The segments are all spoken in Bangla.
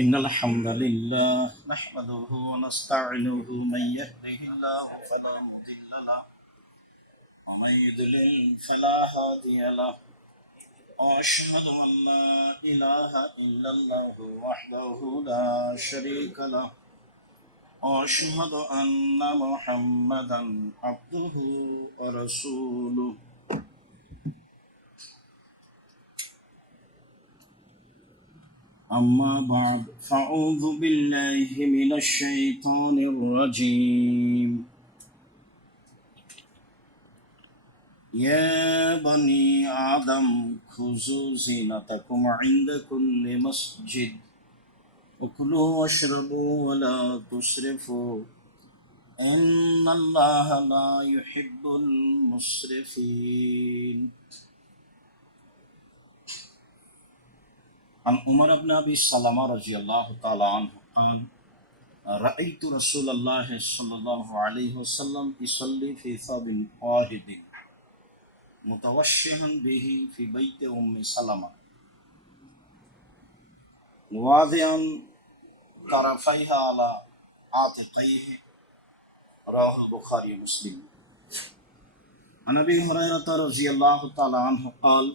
إن الحمد لله نحمده ونستعينه من يهده الله فلا مضل له ومن يضلل فلا هادي له وأشهد أن لا إله إلا الله وحده لا شريك له وأشهد أن محمدا عبده ورسوله أما بعد فأعوذ بالله من الشيطان الرجيم يا بني آدم خذوا زينتكم عند كل مسجد وكلوا واشربوا ولا تسرفوا إن الله لا يحب المسرفين. عن عمر بن أبي سلمة رضي الله تعالى عنه قال رأيت رسول الله صلى الله عليه وسلم يصلي في ثوب واحد متوشحا به في بيت أم سلمة واضعا طرفيها على عاتقيه. رواه البخاري ومسلم. عن أبي هريرة رضي الله تعالى عنه قال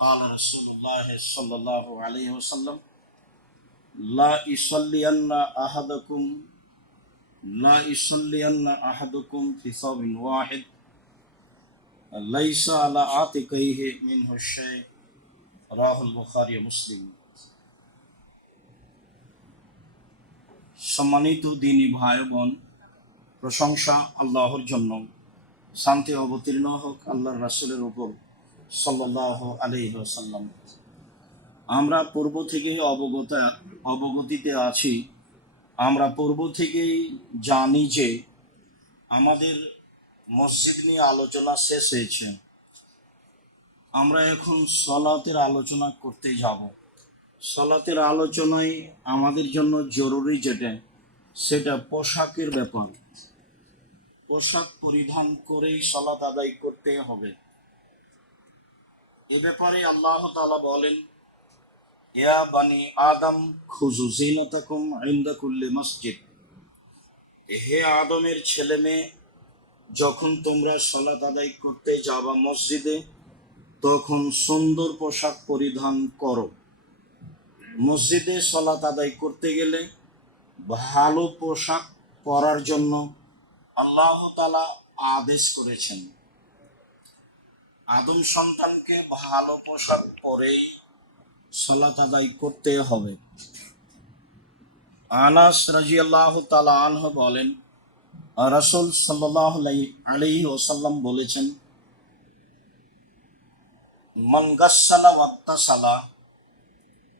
قال رسول الله صلى الله عليه وسلم لا يصلين أحدكم في ثوب واحد ليس على عاتقيه منه شيء. رواه البخاري ومسلم. সম্মানিত দিনী ভাই বোন, প্রশংসা আল্লাহর জন্য, শান্তি অবতীর্ণ হোক আল্লাহর রাসূলের উপর সাল্লাল্লাহু আলাইহি ওয়াসাল্লাম। আমরা পূর্ব থেকেই অবগতিতে আছি, আমরা পূর্ব থেকেই জানি যে আমাদের মসজিদ নিয়ে আলোচনা শেষ হয়েছে। আমরা এখন সলাতের আলোচনা করতে যাব। সলাতের আলোচনায় আমাদের জন্য জরুরি সেটা পোশাকের ব্যাপার। পোশাক পরিধান করেই সলাত আদায় করতে হবে। এ ব্যাপারে আল্লাহ তাআলা বলেন ইয়া বানি আদম খুযু যিনাতাকুম ইনদা কুল্লি মসজিদ। হে আদমের ছেলে মেয়ে, যখন তোমরা সলাত আদায় করতে যাবা মসজিদে, তখন সুন্দর পোশাক পরিধান করো। মসজিদে সলাত আদায় করতে গেলে ভালো পোশাক পরার জন্য আল্লাহ তাআলা আদেশ করেছেন। আদম সন্তানকে ভালো পোশাক পরেই সালাত আদায় করতে হবে। আনাস রাদিয়াল্লাহু তাআলা আনহু বলেন রাসূল সাল্লাল্লাহু আলাইহি ওয়াসাল্লাম বলেছেন মান গাসসালা ওয়াগতাসালা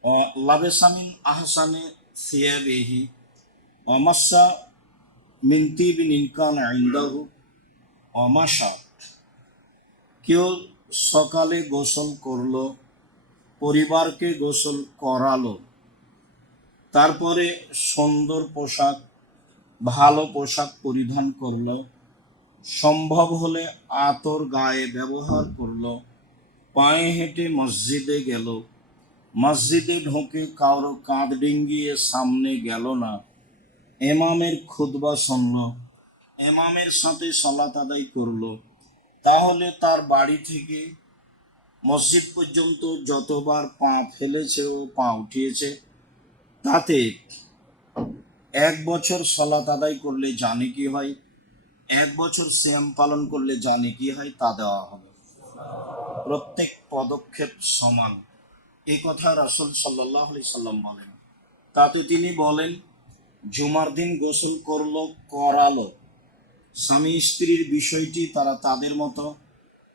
ওয়া লাবিসা মিন আহসানি সিয়াবিহি ওয়া মাসসা মিন তিবিন ইন কানা ইনদাহু ওয়া মাশা। কেউ সকালে গোসল করলো, পরিবারকে গোসল করালো, তারপরে সুন্দর পোশাক, ভালো পোশাক পরিধান করলো, সম্ভব হলে আতর গায়ে ব্যবহার করলো, পায়ে হেঁটে মসজিদে গেল, মসজিদে ঢুকে কারো কাঁধ ডিঙ্গিয়ে সামনে গেল না, ইমামের খুতবা শুনল, ইমামের সাথে সালাত আদায় করলো, তাহলে তার বাড়ি থেকে মসজিদ পর্যন্ত যতবার পা ফেলেছে ও পা উঠিয়েছে, তাতে 1 বছর সালাত আদায় করলে জানে কি হয়, 1 বছর সিয়াম পালন করলে জানে কি হয়, তা দেওয়া হবে। প্রত্যেক পদক্ষেপ সমান, এই কথা রাসূল সাল্লাল্লাহু আলাইহি সাল্লাম বলেন। তাতে তিনি বলেন জুমার দিন গোসল করলো, করালো, স্বামী স্ত্রীর বিষয়টি তারা তাদের মতো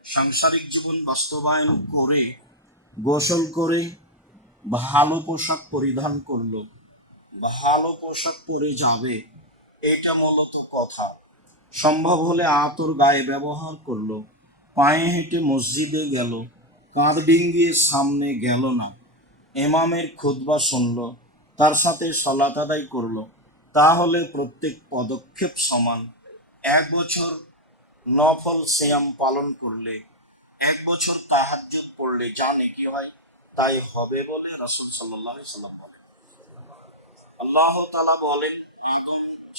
সাংসারিক জীবন বাস্তবায়ন করে গোসল করে ভালো পোশাক পরিধান করলো, ভালো পোশাক পরে যাবে, এটা মূলত কথা। সম্ভব হলে আতর গায়ে ব্যবহার করলো, পায়ে হেঁটে মসজিদে গেল, কাঁধ ডিঙ্গিয়ে সামনে গেল না, ইমামের খুতবা শুনল, তার সাথে সালাত আদায় করলো, তাহলে প্রত্যেক পদক্ষেপ সমান। 1 বছর নফল সিয়াম পালন করলে, 1 বছর তাহাজ্জুদ পড়লে জানে কি হয়, তাই হবে বলে রাসূল সাল্লাল্লাহু আলাইহি সাল্লাম বলেন। আল্লাহ তাআলা বলেন,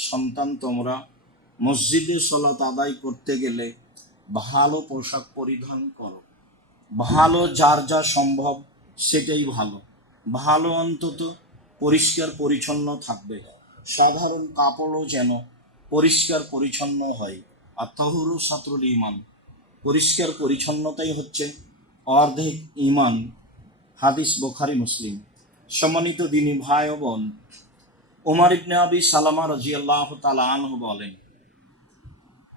সন্তান তোমরা মসজিদে সালাত আদায় করতে গেলে ভালো পোশাক পরিধান করো। ভালো যার যা সম্ভব সেটাই ভালো। ভালো অন্তত পরিষ্কার পরিচ্ছন্ন থাকবে। সাধারণ কাপড়ও যেন পরিষ্কার পরিচ্ছন্ন হয়। আর তাহুরু সাতরুল ইমান, পরিষ্কার পরিচ্ছন্নতাই হচ্ছে অর্ধেক ইমান। হাদিস বুখারী মুসলিম। সম্মানিত দিনী ভাই ও বোন, ওমর ইবনে আবি সালামা রাদিয়াল্লাহু তাআলা আনহু বলেন,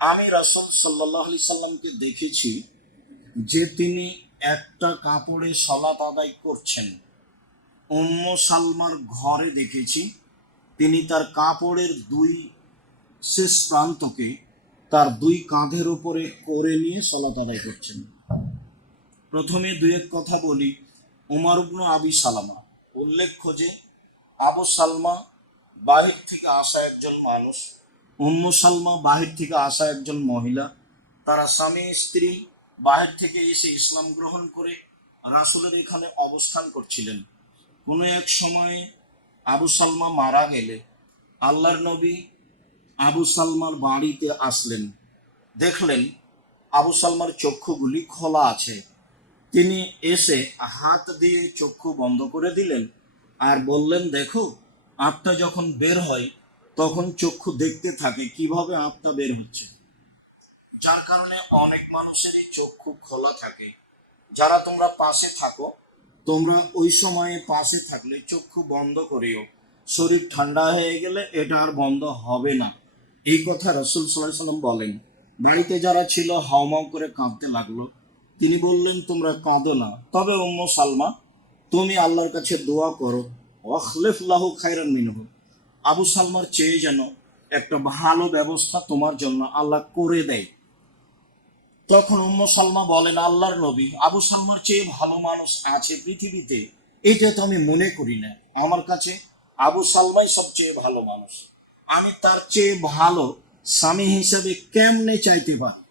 আমি রাসূল সাল্লাল্লাহু আলাইহি সাল্লামকে দেখেছি যে তিনি একটা কাপড়ে সালাত আদায় করছেন। উম্মু সালমার ঘরে দেখেছি তিনি তার কাপড়ের দুই শেষ প্রান্তকে তার দুই কাঁধের উপরে করে নিয়ে সালাত আদায় করছেন। প্রথমে দুই এক কথা বলি। উমর ইবনে আবি সালামা, উল্লেখ্য যে আবু সালমা বাহির থেকে আসা একজন মানুষ, উম্মু সালমা বাহির থেকে আসা একজন মহিলা। তারা স্বামী স্ত্রী বাহির থেকে এসে ইসলাম গ্রহণ করে রাসূলের এখানে অবস্থান করছিলেন। কোনো এক সময়ে আবু সালমা মারা গেলে আল্লাহর নবী আবু সালমার বাড়িতে আসলেন। দেখলেন আবু সালমার চক্ষুগুলি খোলা আছে। তিনি এসে হাত দিয়ে চক্ষু বন্ধ করে দিলেন আর বললেন, দেখো, আত্মা যখন বের হয় তখন চক্ষু দেখতে থাকে কিভাবে আত্মা বের হচ্ছে। যার কারণে অনেক মানুষেরই চক্ষু খোলা থাকে। যারা তোমরা পাশে থাকো, তোমরা ওই সময়ে পাশে থাকলে চক্ষু বন্ধ করিও। শরীর ঠান্ডা হয়ে গেলে এটা আর বন্ধ হবে না। এই কথা রাসূল সাল্লাল্লাহু আলাইহি সাল্লাম বলেন। বাড়িতে যারা ছিল হাউমাউ করে কাঁদতে লাগলো। তিনি বললেন, তোমরা কাঁদো না, তবে উম্মু সালমা তুমি আল্লাহর কাছে দোয়া করো, ওয়াখলিফ লাহু খায়রান মিনহু, আবু সালমার চেয়ে যেন একটা ভালো ব্যবস্থা তোমার জন্য আল্লাহ করে দেয়। তখন উম্মু সালমা বলেন, আল্লাহর নবী, আবু সালমার চেয়ে ভালো মানুষ আছে পৃথিবীতে? এটা তো আমি মনে করি না। আমার কাছে আবু সালমাই সবচেয়ে ভালো মানুষ। আমি তার চেয়ে ভালো স্বামী হিসেবে কেমনে চাইতে পারি?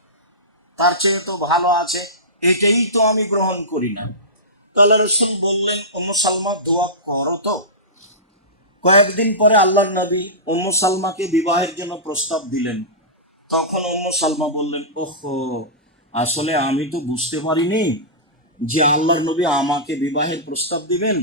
তার চেয়ে তো ভালো আছে, এটাই তো আমি গ্রহণ করি না। তাহলে রাসূল বললেন, উম্মু সালমা দোয়া করো তো। কয়েকদিন পরে আল্লাহর নবী উম্মু সালমাকে বিবাহের জন্য প্রস্তাব দিলেন। তখন উম্মু সালমা বললেন, ওহো, আসলে আমি তো বুঝতে পারিনি যে আল্লাহর নবী আমাকে বিবাহের প্রস্তাব দিবেন।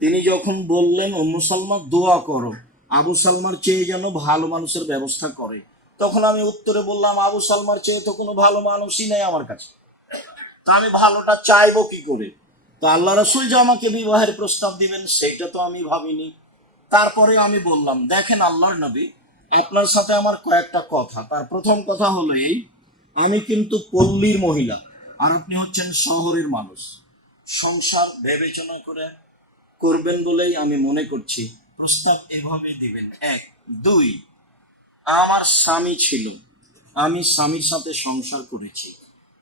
তিনি যখন বললেন, উম্মু সালমা দোয়া করো আবু সালমার চেয়ে যেন ভালো মানুষের ব্যবস্থা করে, তখন আমি উত্তরে বললাম, আবু সালমার চেয়ে তো কোনো ভালো মানুষই নেই আমার কাছে। তা আমি ভালোটা চাইবো কি করে? তো আল্লাহ রাসূল যে আমাকে বিবাহের প্রস্তাব দিবেন সেটা তো আমি ভাবিনি। তারপরে আমি বললাম, দেখেন আল্লাহর নবী, আপনার সাথে আমার কয়েকটা কথা। তার প্রথম কথা হলো এই, আমি কিন্তু পল্লীর মহিলা আর আপনি হচ্ছেন শহরের মানুষ। সংসার বিবেচনা করে করবেন বলেই আমি মনে করছি প্রস্তাব এভাবে দিবেন। এক, দুই, আমার স্বামী ছিল, আমি স্বামীর সাথে সংসার করেছি,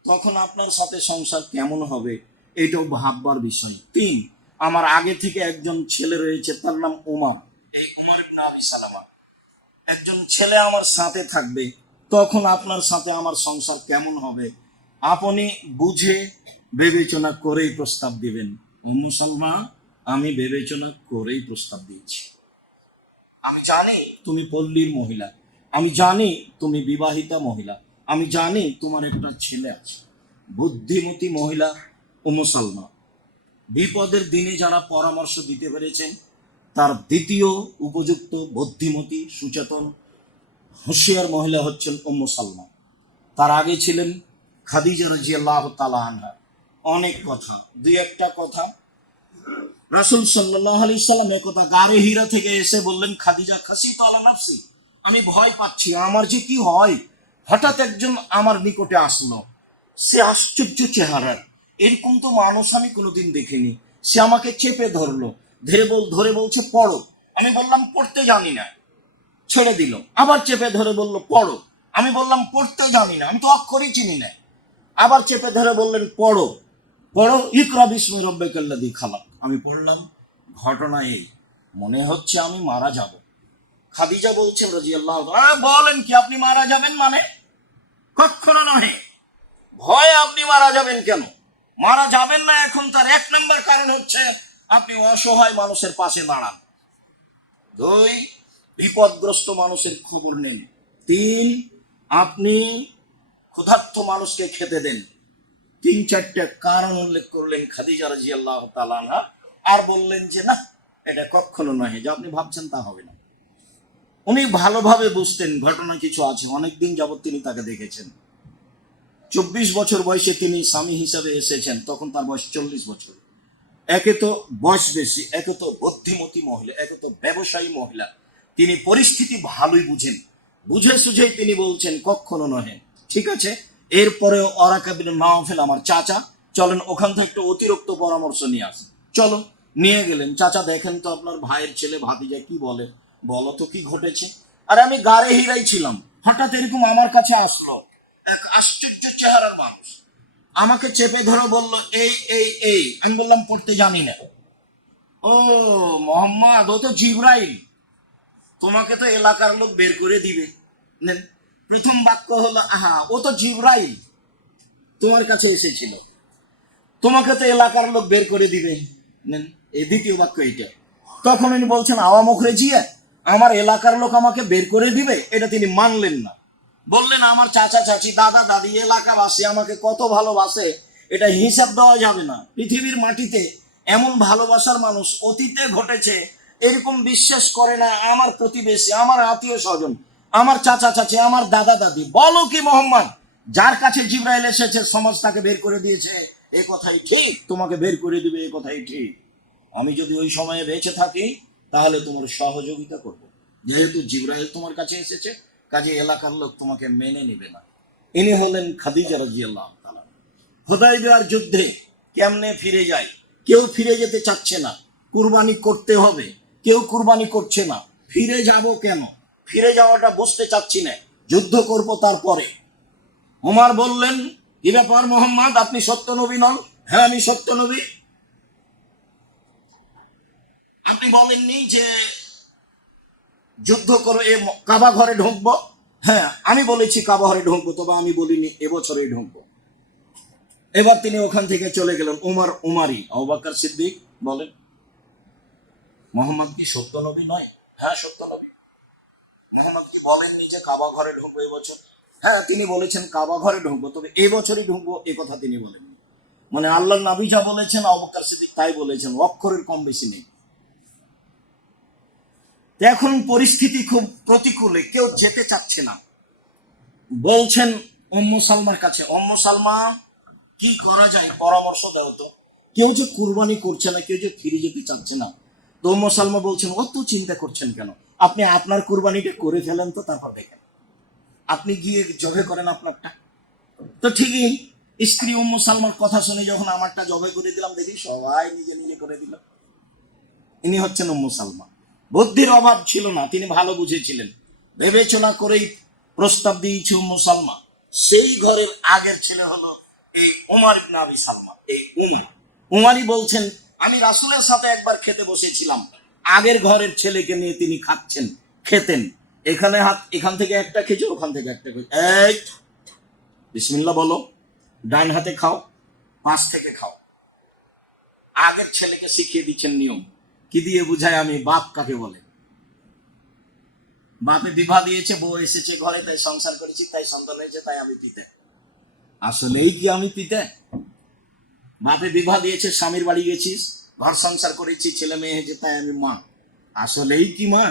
তখন আপনার সাথে সংসার কেমন হবে এটাও ভাববার বিষয়। তিন, আমার আগে থেকে একজন ছেলে রয়েছে, তার নাম উমর, এই উমর ইবনে আবি সালামা। একজন ছেলে আমার সাথে থাকবে, তখন আপনার সাথে আমার সংসার কেমন হবে আপনি বুঝে বিবেচনা করেই প্রস্তাব দিবেন। উম্মু সালমা, আমি বিবেচনা করেই প্রস্তাব দিয়েছি। আমি জানি তুমি পল্লীর মহিলা, আমি জানি তুমি বিবাহিতা মহিলা, আমি জানি তোমার একটা ছেলে আছে। বুদ্ধিমতী মহিলা উম্মু সালমা। বিপদের দিনে যারা পরামর্শ দিতে পেরেছেন তার দ্বিতীয় উপযুক্ত বুদ্ধিমতী সুচেতন হুঁশিয়ার মহিলা হচ্ছেন উম্মু সালমা। তার আগে ছিলেন খাদিজা রাদিয়াল্লাহু তাআলা আনহা। অনেক কথা, দুই একটা কথা। রাসূল সাল্লাল্লাহু আলাইহি সাল্লাম একদা গারে হীরা থেকে এসে বললেন, খাদিজা খাসিতু আলা নাফসি, আমি ভয় পাচ্ছি, আমার যে কি হয়। হঠাৎ একজন আমার নিকটে আসলো, সে আশ্চর্য চেহারার, এরকম তো মানুষ আমি কোনোদিন দেখিনি। সে আমাকে চেপে ধরলো, ধরে বলছে পড়ো। আমি বললাম পড়তে জানি না, ছেড়ে দিল। আবার চেপে ধরে বলল পড়ো। আমি বললাম পড়তে জানি না, আমি তো অক্ষরই চিনি না। আবার চেপে ধরে বললেন পড়ো, পড়ো, ইকরা বিসমি রাব্বিকাল্লাযী খালাক। আমি পড়লাম। ঘটনা এই, মনে হচ্ছে আমি মারা যাব। খাদিজা বলছেন রাদিয়াল্লাহু তাআলা, বলেন কি আপনি মারা যাবেন? মানে কখনো নহে। ভয়ে আপনি মারা যাবেন কেন? মারা যাবেন না এখন তার এক নম্বর কারণ হচ্ছে আপনি অসহায় মানুষের পাশে দাঁড়ান। 2, বিপদগ্রস্ত মানুষের খবর নেন। 3, আপনি ক্ষুধার্ত মানুষকে খেতে দেন। 3-4টা কারণ উল্লেখ করলেন খাদিজা রাদিয়াল্লাহু তাআলা আনহা, আর বললেন যে না, এটা কখনো নয়, যে আপনি ভাবছেন তা হবে না। উনি ভালোভাবে বুঝতেন ঘটনা কিছু আছে, অনেকদিন যাবৎ তিনি তাকে দেখেছেন। 24 বছর বয়সে তিনি স্বামী হিসাবে এসেছেন, তখন তার বয়স 40 বছর। একে তো বয়স বেশি, একে তো বুদ্ধিমতী মহিলা, একে তো ব্যবসায়ী মহিলা, তিনি পরিস্থিতি ভালোই বুঝেন। বুঝে সুঝেই তিনি বলছেন কখনো নহে। ঠিক আছে, এরপরে ওরাকা বিন নাওফেল আমার চাচা, চলেন ওখান থেকে একটু অতিরিক্ত পরামর্শ নিয়ে আসেন। চলো, নিয়ে গেলেন। চাচা দেখেন তো আপনার ভাইয়ের ছেলে ভাতিজা কি বলে, বলো তো কি ঘটেছে। আর আমি গাড়ে হিরাই ছিলাম, হঠাৎ এরকম আমার কাছে আসলো এক আশ্চর্য চেহারার মানুষ, আমাকে চেপে ধরে বলল এই এই এই। আমি বললাম পড়তে জানি না। ও মোহাম্মদ, ও তো জিব্রাইল, তোমাকে তো এলাকার লোক বের করে দিবে। নেন, প্রথম বাক্য হলো আহা, ও তো জিব্রাইল তোমার কাছে এসেছিল, তোমাকে তো এলাকার লোক বের করে দিবে। নেন, এই দ্বিতীয় বাক্য এটা। তখন উনি বলছেন আওয়া মুখরে জিয়া, আমার এলাকার লোক আমাকে বের করে দিবে, এটা তিনি মানলেন না। বললেন আমার চাচা চাচি দাদা দাদি এলাকাবাসী আমাকে কত ভালোবাসে, এটা হিসাব দেওয়া যাবে না। পৃথিবীর মাটিতে এমন ভালোবাসার মানুষ অতীতে ঘটেছে এরকম বিশ্বাস করে না আমার প্রতিবেশী, আমার আত্মীয় স্বজন, আমার চাচা চাচি, আমার দাদা দাদি। বলো কি মোহাম্মদ, যার কাছে জিব্রাইল এসেছে সমাজ তাকে বের করে দিয়েছে, এ কথাই ঠিক, তোমাকে বের করে দিবে, এ কথাই ঠিক। আমি যদি ওই সময়ে বেঁচে থাকি তাহলে তোমার সহযোগিতা করব, যেহেতু জিব্রাইল তোমার কাছে এসেছে, কাজে এলাকার লোক তোমাকে মেনে নেবে না। ইনি হলেন খাদিজা রাদিয়াল্লাহু তাআলা। হুদায়বিয়ার যুদ্ধে কেমনে ফিরে যায়, কেউ ফিরে যেতে চাচ্ছে না, কুরবানি করতে হবে, কেউ কুরবানি করছে না। ফিরে যাব কেন, ফিরে যাওয়াটা বুঝতে চাচ্ছি না, যুদ্ধ করব তারপরে। ওমর বললেন কি ব্যাপার মোহাম্মদ, আপনি সত্য নবী নন? হ্যাঁ আমি সত্য নবী। আপনি বলেননি যে যুদ্ধ করে কাবা ঘরে ঢুকবো? হ্যাঁ আমি বলেছি কাবা ঘরে ঢুকবো, তবে আমি বলিনি এবছরে ঢুকবো। এবার তিনি ওখান থেকে চলে গেলেন। উমারি আবু বকর সিদ্দিক বলেন মোহাম্মদ কি সত্য নবী নয়? হ্যাঁ সত্য নবী। মোহাম্মদ কি বলেননি যে কাবা ঘরে ঢুকবো এবছর? হ্যাঁ তিনি বলেছেন কাবা ঘরে ঢুকবো, তবে এবছরই ঢুকবো এ কথা তিনি বলেননি। মানে আল্লাহর নবী যা বলেছেন আবু বকর সিদ্দিক তাই বলেছেন, অক্ষরের কম বেশি নেই। এখন পরিস্থিতি খুব প্রতিকূলে, কেউ যেতে চাচ্ছে না। বলছেন উম্মু সালমার কাছে, উম্মু সালমা কি করা যায় পরামর্শ দাও তো। কেউ যে কুরবানি করছে না, কেউ যে ফিরে যেতে চাচ্ছে না। তো উম্মু সালমা বলছেন অত চিন্তা করছেন কেন, আপনি আপনার কুরবানিটা করে ফেলেন তো, তারপর দেখেন, আপনি গিয়ে জবে করেন আপনারটা। তো ঠিকই স্ত্রী উম্মু সালমার কথা শুনে যখন আমারটা জবে করে দিলাম, দেখি সবাই নিজে নিজে করে দিল। ইনি হচ্ছেন উম্মু সালমা। বুদ্ধির অভাব ছিল না, তিনি ভালো বুঝেছিলেন, বিবেচনা করেই প্রস্তাব দিয়েছে উম্মু সালমা। সেই ঘরের আগের ছেলে হলো এই উমর ইবনে আবি সালমা। এই উমারই বলছেন আমি রাসূলের সাথে একবার খেতে বসেছিলাম, আগের ঘরের ছেলেকে নিয়ে তিনি খাচ্ছেন, খেতেন। এখানে হাত, এখান থেকে একটা খেয়েছে, ওখান থেকে একটা খেয়েছে। এই বিসমিল্লাহ বলো, ডান হাতে খাও, পাশ থেকে খাও। আগের ছেলেকে শিখিয়ে দিচ্ছেন নিয়ম। কি দিয়ে বুঝায় আমি, বাপ কাকে বলে। বাপে বিবাহ দিয়েছে, বউ এসেছে ঘরে, তাই সংসার করেছি, তাই সন্তান হয়েছে, তাই আমি পিতা। আসলেই কি আমি পিতা? বাপে বিবাহ দিয়েছে, স্বামীর বাড়ি গেছিস, ঘর সংসার করেছি, ছেলে মেয়ে হয়েছে, তাই আমি মা। আসলেই কি মা?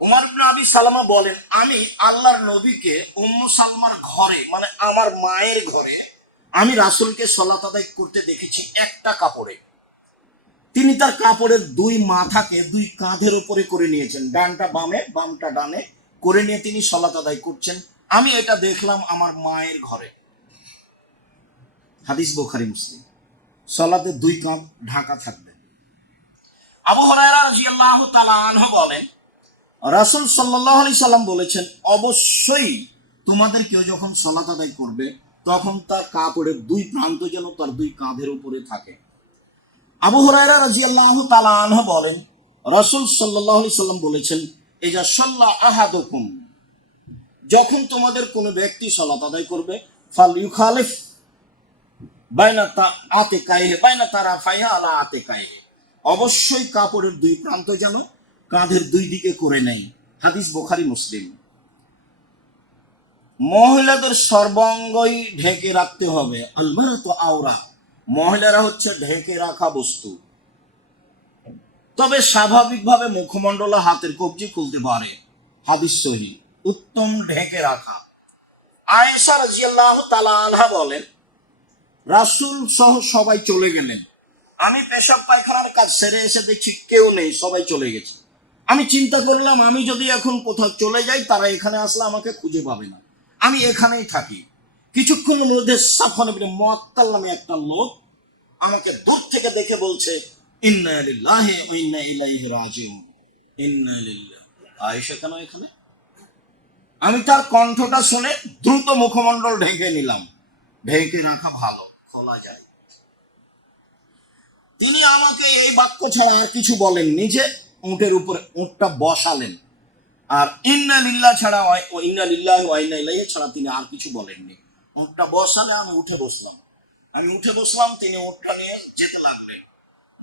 উমর ইবনে আবি সালমা বলেন আমি আল্লাহর নবীকে উম্মু সালমার ঘরে, মানে আমার মায়ের ঘরে, আমি রাসূলকে সালাত আদায় করতে দেখেছি একটা কাপড়ে। তিনি তার কাপড়ের দুই মাথাকে দুই কাঁধের উপরে করে নিয়েছেন, ডানটা বামে বামটা ডানে করে নিয়ে তিনি সালাত আদায় করছেন। আমি এটা দেখলাম আমার মায়ের ঘরে। হাদিস বুখারী মুসলিম। সালাতে দুই কাঁধ ঢাকা থাকবে। আবু হুরায়রা রাদিয়াল্লাহু তাআলা আনহু বলেন রাসূল সাল্লাল্লাহু আলাইহি সাল্লাম বলেছেন অবশ্যই তোমাদের কেউ যখন সালাত আদায় করবে তখন তার কাপড়ের দুই প্রান্ত যেন তার দুই কাঁধের উপরে থাকে। আবু হুরায়রা রাদিয়াল্লাহু তাআলা আনহু বলেন রাসূল সাল্লাল্লাহু আলাইহি সাল্লাম বলেছেন ইজা সাল্লা আহাদুকুম, যখন তোমাদের কোনো ব্যক্তি সালাত আদায় করবে, ফাল ইউখালিফ বাইনা আতিকাইহি বাইনা তারাফাইহা আলা আতিকাইহি, অবশ্যই কাপড়ের দুই প্রান্ত যেন কাঁধের দুই দিকে করে নেয়। হাদিস বুখারী মুসলিম। মহিলাদের সর্বাঙ্গই ঢেকে রাখতে হবে। আলমারাতু আওরা, মহিলারা হচ্ছে ঢেকে রাখা বস্তু। তবে স্বাভাবিকভাবে মুখমণ্ডল হাতের কবজি খুলতে পারে। হাদিস সহিহ। উত্তম ঢেকে রাখা। আয়েশা রাদিয়াল্লাহু তাআলা আনহা বলেন, রাসূল সহ সবাই চলে গেলেন। আমি পেশাব পায়খানার কাজ সেরে এসে দেখছি কেউ নেই, সবাই চলে গেছে। আমি চিন্তা করলাম, আমি যদি এখন কোথাও চলে যাই, তারা এখানে আসলে আমাকে খুঁজে পাবে না, আমি এখানেই থাকি। কিছুক্ষণের মধ্যে সাফওয়ান ইবনে মুআত্তাল নামে একটা লোক আমাকে দূর থেকে দেখে বলছে, ইন্না লিল্লাহি ওয়া ইন্না ইলাইহি রাজিউন। ইন্না লিল্লাহি। আয়েশা কেন এখানে? আমি তার কণ্ঠটা শুনে দ্রুত মুখমণ্ডল ঢেকে নিলাম। ঢেকে রাখা ভালো, খোলা যায়। তিনি আমাকে এই বাক্য ছাড়া আর কিছু বলেননি, যে উটের উপরে উটটা বসালেন। আর ইন্না লিল্লাহ ছাড়া, ইন্না লিল্লাহি ওয়া ইন্না ইলাইহি ছাড়া তিনি আর কিছু বলেননি। উটটা বসালে আমি উঠে বসলাম। তিনি উটটা নিয়ে যেতে লাগলেন।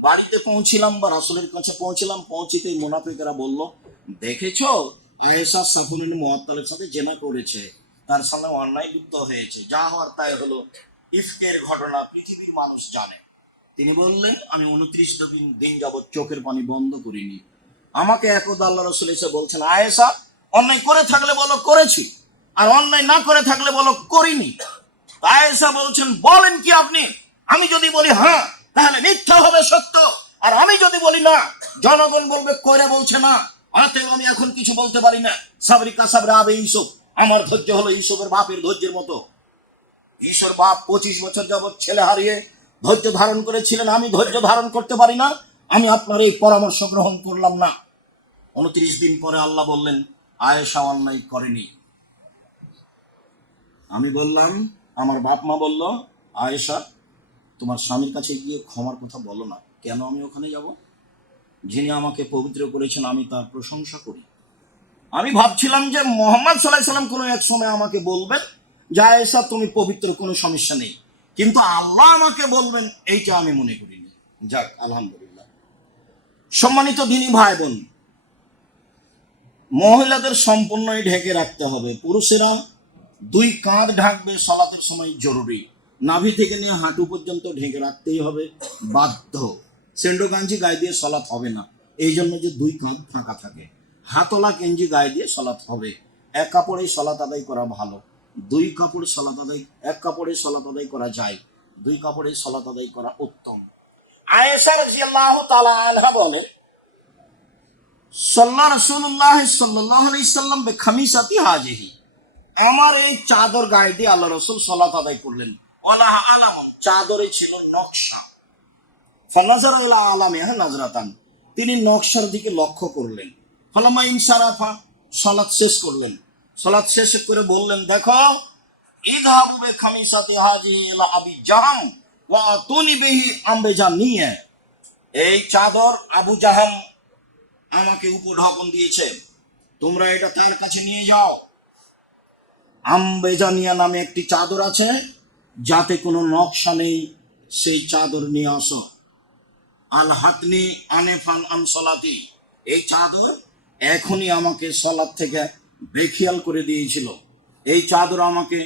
বাড়িতে পৌঁছিলাম বা রাসূলের কাছে পৌঁছিলাম। পৌঁছিতেই মুনাফিকরা বলল, দেখেছো, আয়েশা সাফওয়ান ইবনে মুআত্তালের সাথে জেনা করেছে, তার সামনে অন্যায় লিপ্ত হয়েছে। যা হওয়ার তাই হলো। ইফকের ঘটনা পৃথিবীর মানুষ জানে। তিনি বললেন, আমি 29 দিন যাবৎ চোখের পানি বন্ধ করিনি। আমাকে একদা আল্লাহ রাসূল এসে বলছেন, আয়েশা, অন্যায় করে থাকলে বলো করেছি, আর অন্যায় না করে থাকলে বলো করিনি। আয়েশা বলছেন, বলেন কি আপনি? আমি যদি বলি হ্যাঁ, তাহলে মিথ্যা হবে সত্য, আর আমি যদি বলি না, জনগণ বলবে কইরা বলছে না। অতএব আমি এখন কিছু বলতে পারি না। সাবরি কাসাবরা আবে ইউসুফ, আমার ধৈর্য হলো ইউসুফের বাপের ধৈর্যের মতো। ঈশ্বর বাপ 25 বছর যাবৎ ছেলে হারিয়ে ধৈর্য ধারণ করেছিলেন, আমি ধৈর্য ধারণ করতে পারি না। আমি আপনার এই পরামর্শ গ্রহণ করলাম না। 29 দিন পরে আল্লাহ বললেন, আয়েশা অন্যায় করেনি। আমি বললাম, আমার বাপ মা বলল, আয়েশা, তোমার স্বামীর কাছে গিয়ে ক্ষমার কথা বলো না। কেন আমি ওখানে যাব? যিনি আমাকে পবিত্র করেছেন, আমি তার প্রশংসা করি। আমি ভাবছিলাম যে মুহাম্মদ সাল্লাল্লাহু আলাইহি সাল্লাম কোনো এক সময় আমাকে বলবেন যে আয়েশা তুমি পবিত্র, কোনো সমস্যা নেই, কিন্তু আল্লাহ আমাকে বলবেন এইটা আমি মনে করিনি। যাক, আলহামদুলিল্লাহ। সম্মানিত দিনী ভাই বোন, মহিলাদের সম্পূর্ণই ঢেকে রাখতে হবে। পুরুষেরা দুই কাঁধ ঢাকবে, সালাতের সময় জরুরি। নাভি থেকে নিয়ে হাঁটু পর্যন্ত ঢেকে রাখতেই হবে, বাধ্য। সেন্ডো গাঞ্জি গায়ে দিয়ে সালাত হবে না, এই জন্য যে দুই কাঁধ ফাঁকা থাকে। হাতলা গেঞ্জি গায়ে দিয়ে সালাত হবে। এক কাপড়ে সালাত আদায় করা ভালো। দুই কাপড় সালাত আদায়, এক কাপড়ে সালাত আদায় করা যায়, দুই কাপড়ে সালাত আদায় করা উত্তম। আয়েশা রাদিয়াল্লাহু তাআলা আনহা বলেন, সাল্লা রাসূলুল্লাহ সাল্লাল্লাহু আলাইহি সাল্লাম বিখামিসাতি হাজিহি, আমার এই চাদর গায়ে দিয়ে আল্লাহ রাসূল সালাত আদায় করলেন। ওয়ালাহা আলাম, চাদরে ছিল নকশা। ফানাজারা ইলা আলামিহা নাজরাতান, তিনি নকশার দিকে লক্ষ্য করলেন। ফালামা ইনসারাফা, সালাত শেষ করলেন। সালাত শেষ করে বললেন, দেখো, ইযহাবু বিখামিসাতি হাজিহি ইলা আবি জাহাম ওয়া আতুনি বিহি আমবেজানিয়া, এই চাদর আবু জাহাম আমাকে উপঢৌকন দিয়েছে, তোমরা এটা তার কাছে নিয়ে যাও। আমবেজানিয়া নামে একটি চাদর আছে, যাতে কোনো নকশা নেই, সেই চাদর নিয়ে আসো। আল হাতনি আনেফান আন সলাতি, এই চাদর এখনই আমাকে সলাত থেকে বেখিয়াল করে দিয়েছিল। এই চাদর আমাকে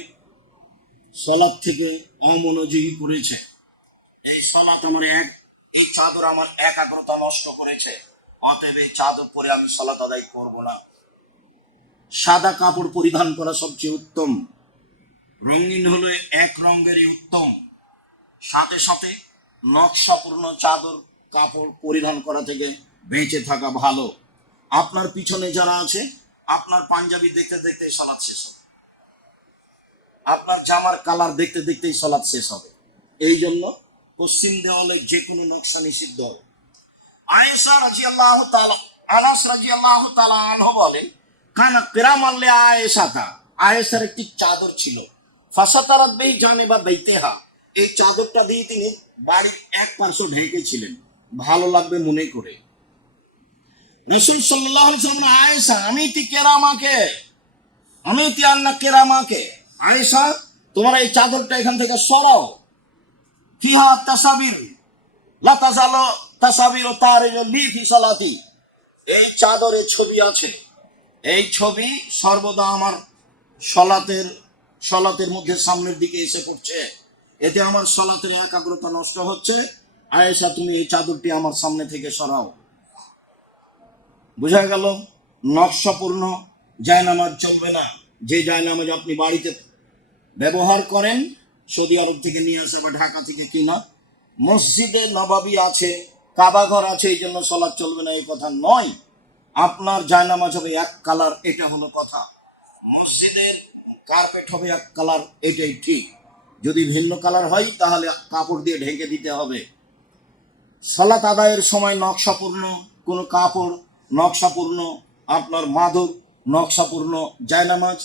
সলাত থেকে অমনোযোগী করেছে। এই চাদর আমার একাগ্রতা নষ্ট করেছে। অতএব এই চাদর পরে আমি সালাত আদায় করব না। সাদা কাপড় পরিধান করা সবচেয়ে উত্তম। রঙিন হলে এক রঙেরই উত্তম। সাথে সাথে নকশাপূর্ণ চাদর কাপড় পরিধান করা থেকে বেঁচে থাকা ভালো। আপনার পিছনে যারা আছে, আপনার পাঞ্জাবি দেখতে দেখতেই সালাত শেষ হবে, আপনার জামার কালার দেখতে দেখতেই সালাত শেষ হবে। এই জন্য পশ্চিম দেওয়ালে যে কোনো নকশা নিষিদ্ধ। আয়েশা রাদিয়াল্লাহু তাআলা, আনাস রাদিয়াল্লাহু তাআলা আনহু বলেন, কানা কিরামান লি আয়েশাতা, আয়েশার একটি চাদর ছিল। ফাসাতারাত বিহি জানিবা বাইতিহা, এই চাদরটা দিয়ে তিনি বাড়ির এক পার্শ্ব ঢেকেছিলেন, ভালো লাগবে মনে করে। রাসূল সাল্লাল্লাহু আলাইহি ওয়াসাল্লাম, আয়েশা আমিতি কেরামাকে, আমিতি আন্না কেরামাকে, আয়েশা তোমার এই চাদরটা এখান থেকে সরাও। ফিহা তাসাবির লা তাজালু তাসাবিরু তারিজু লি ফি সালাতি, এই চাদরে ছবি আছে, এই ছবি সর্বদা আমার সলাতের সলাতের মধ্যে সামনের দিকে এসে পড়ছে, এতে আমার সলাতের একাগ্রতা নষ্ট হচ্ছে। আয়েশা, তুমি এই চাদরটি আমার সামনে থেকে সরাও। বোঝা গেল নকশাপূর্ণ জায়নামাজ চলবে না। যে জায়নামাজ আপনি বাড়িতে ব্যবহার করেন, সৌদি আরব থেকে নিয়ে আসে বা ঢাকা থেকে কিনা, মসজিদে নবাবী আছে, কাবা ঘর আছে, এই জন্য সলাৎ চলবে না এই কথা নয়। আপনার জায়নামাজ হবে এক কালার, এটা হলো কথা। মসজিদের কার্পেট হবে এক কালার, এটাই ঠিক। যদি ভিন্ন কালার হয় তাহলে কাপড় দিয়ে ঢেকে দিতে হবে। সালাত আদায়ের সময় নকশাপূর্ণ কোনো কাপড়, নকশাপূর্ণ আপনার মাদুর, নকশাপূর্ণ জায়নামাজ,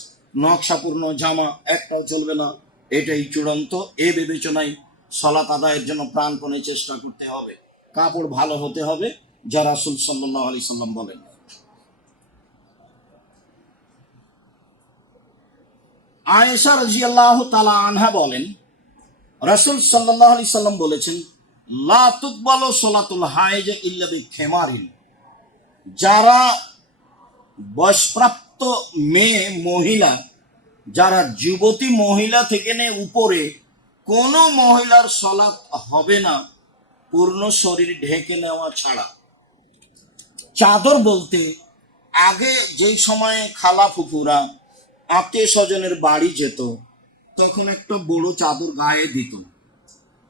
নকশাপূর্ণ জামা একটাও চলবে না, এটাই চূড়ান্ত। এ বিবেচনায় সালাত আদায়ের জন্য প্রাণপণে চেষ্টা করতে হবে। কাপড় ভালো হতে হবে, যা রাসূল সাল্লাল্লাহু আলাইহি সাল্লাম বলেন। আয়েশা রাদিয়াল্লাহু তাআলা আনহা বলেন, রাসূল সাল্লাল্লাহু আলাইহি সাল্লাম বলেছেন, লা তুকবালু সালাতুল হাইজ ইল্লা বিখিমারিন, যারা বয়সপ্রাপ্ত মেয়ে মহিলা, যারা যুবতী মহিলা থেকে নিয়ে উপরে কোনো মহিলার সালাত হবে না পূর্ণ শরীর ঢেকে নেওয়া ছাড়া। চাদর বলতে আগে যেই সময়ে খালা ফুফুরা আত্মীয় স্বজনের বাড়ি যেত, তখন একটা বড় চাদর গায়ে দিত,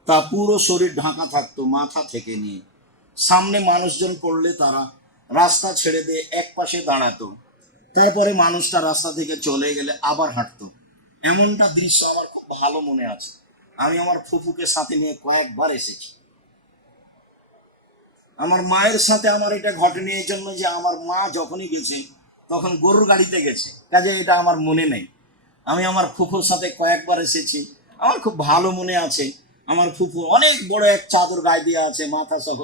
তা পুরো শরীর ঢাকা থাকতো মাথা থেকে নিয়ে। সামনে মানুষজন পড়লে তারা রাস্তা ছেড়ে দিয়ে এক পাশে দাঁড়াতো, তারপরে মানুষটা রাস্তা থেকে চলে গেলে আবার হাঁটতো। এমনটা দৃশ্য আমার খুব ভালো মনে আছে। আমি আমার ফুফুকে সাথে নিয়ে কয়েকবার এসেছি। আমার মায়ের সাথে আমার এটা ঘটেনি এই জন্য যে আমার মা যখনই গেছে তখন গরুর গাড়িতে গেছে, কাজে এটা আমার মনে নেই। আমি আমার ফুফুর সাথে কয়েকবার এসেছি, আমার খুব ভালো মনে আছে। আমার ফুফু অনেক বড় এক চাদর গায়ে দিয়ে আছে, মাথা সহ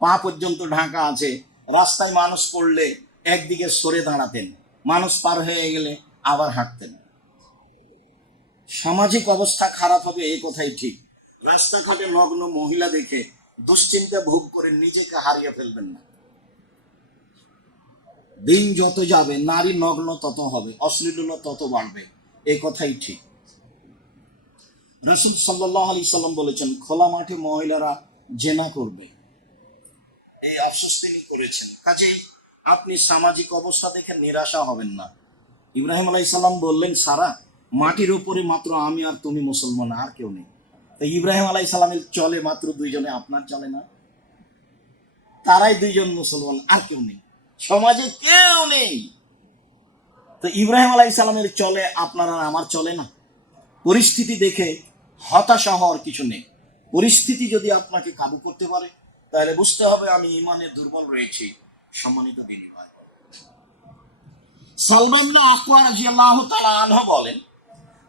পা পর্যন্ত ঢাকা আছে। রাস্তায় মানুষ পড়লে একদিকে সরে দাঁড়াতেন, মানুষ পার হয়ে গেলে আবার হাঁটতেন। সামাজিক অবস্থা খারাপ হবে এই কথাই ঠিক। রাস্তাঘাটে নগ্ন মহিলা দেখে দুশ্চিন্তা ভোগ করে নিজেকে হারিয়ে ফেলবেন না। দিন যত যাবে নারী নগ্ন তত হবে, অশ্লীলতা তত বাড়বে, এই কথাই ঠিক। রাসূল সাল্লাল্লাহু আলাইহি সাল্লাম বলেছেন, খোলা মাঠে মহিলারা জেনা করবে, এই আফসোস তিনি করেছেন। কাজেই আপনি সামাজিক অবস্থা দেখে নিরাশা হবেন না। ইব্রাহিম আলাইহিস সালাম বললেন, সারা মাটির উপরে মাত্র আমি আর তুমি মুসলমান, আর কেউ নেই। তো ইব্রাহিম আলাইহিস সালামের চলে মাত্র দুইজনে, আপনার চলে না? তারাই দুইজন মুসলমান, আর কেউ নেই, সমাজে কেউ নেই। তো ইব্রাহিম আলাইহিস সালামের চলে, আপনার আর আমার চলে না। পরিস্থিতি দেখে হতাশা হওয়ার কিছু নেই। পরিস্থিতি যদি আপনাকে কাবু করতে পারে তাহলে বুঝতে হবে আমি ইমানে দুর্বল রয়েছি। সম্মানিত দিনী ভাই, সালমান ইবনে আকওয়া রাদিয়াল্লাহু তাআলা আনহু বলেন,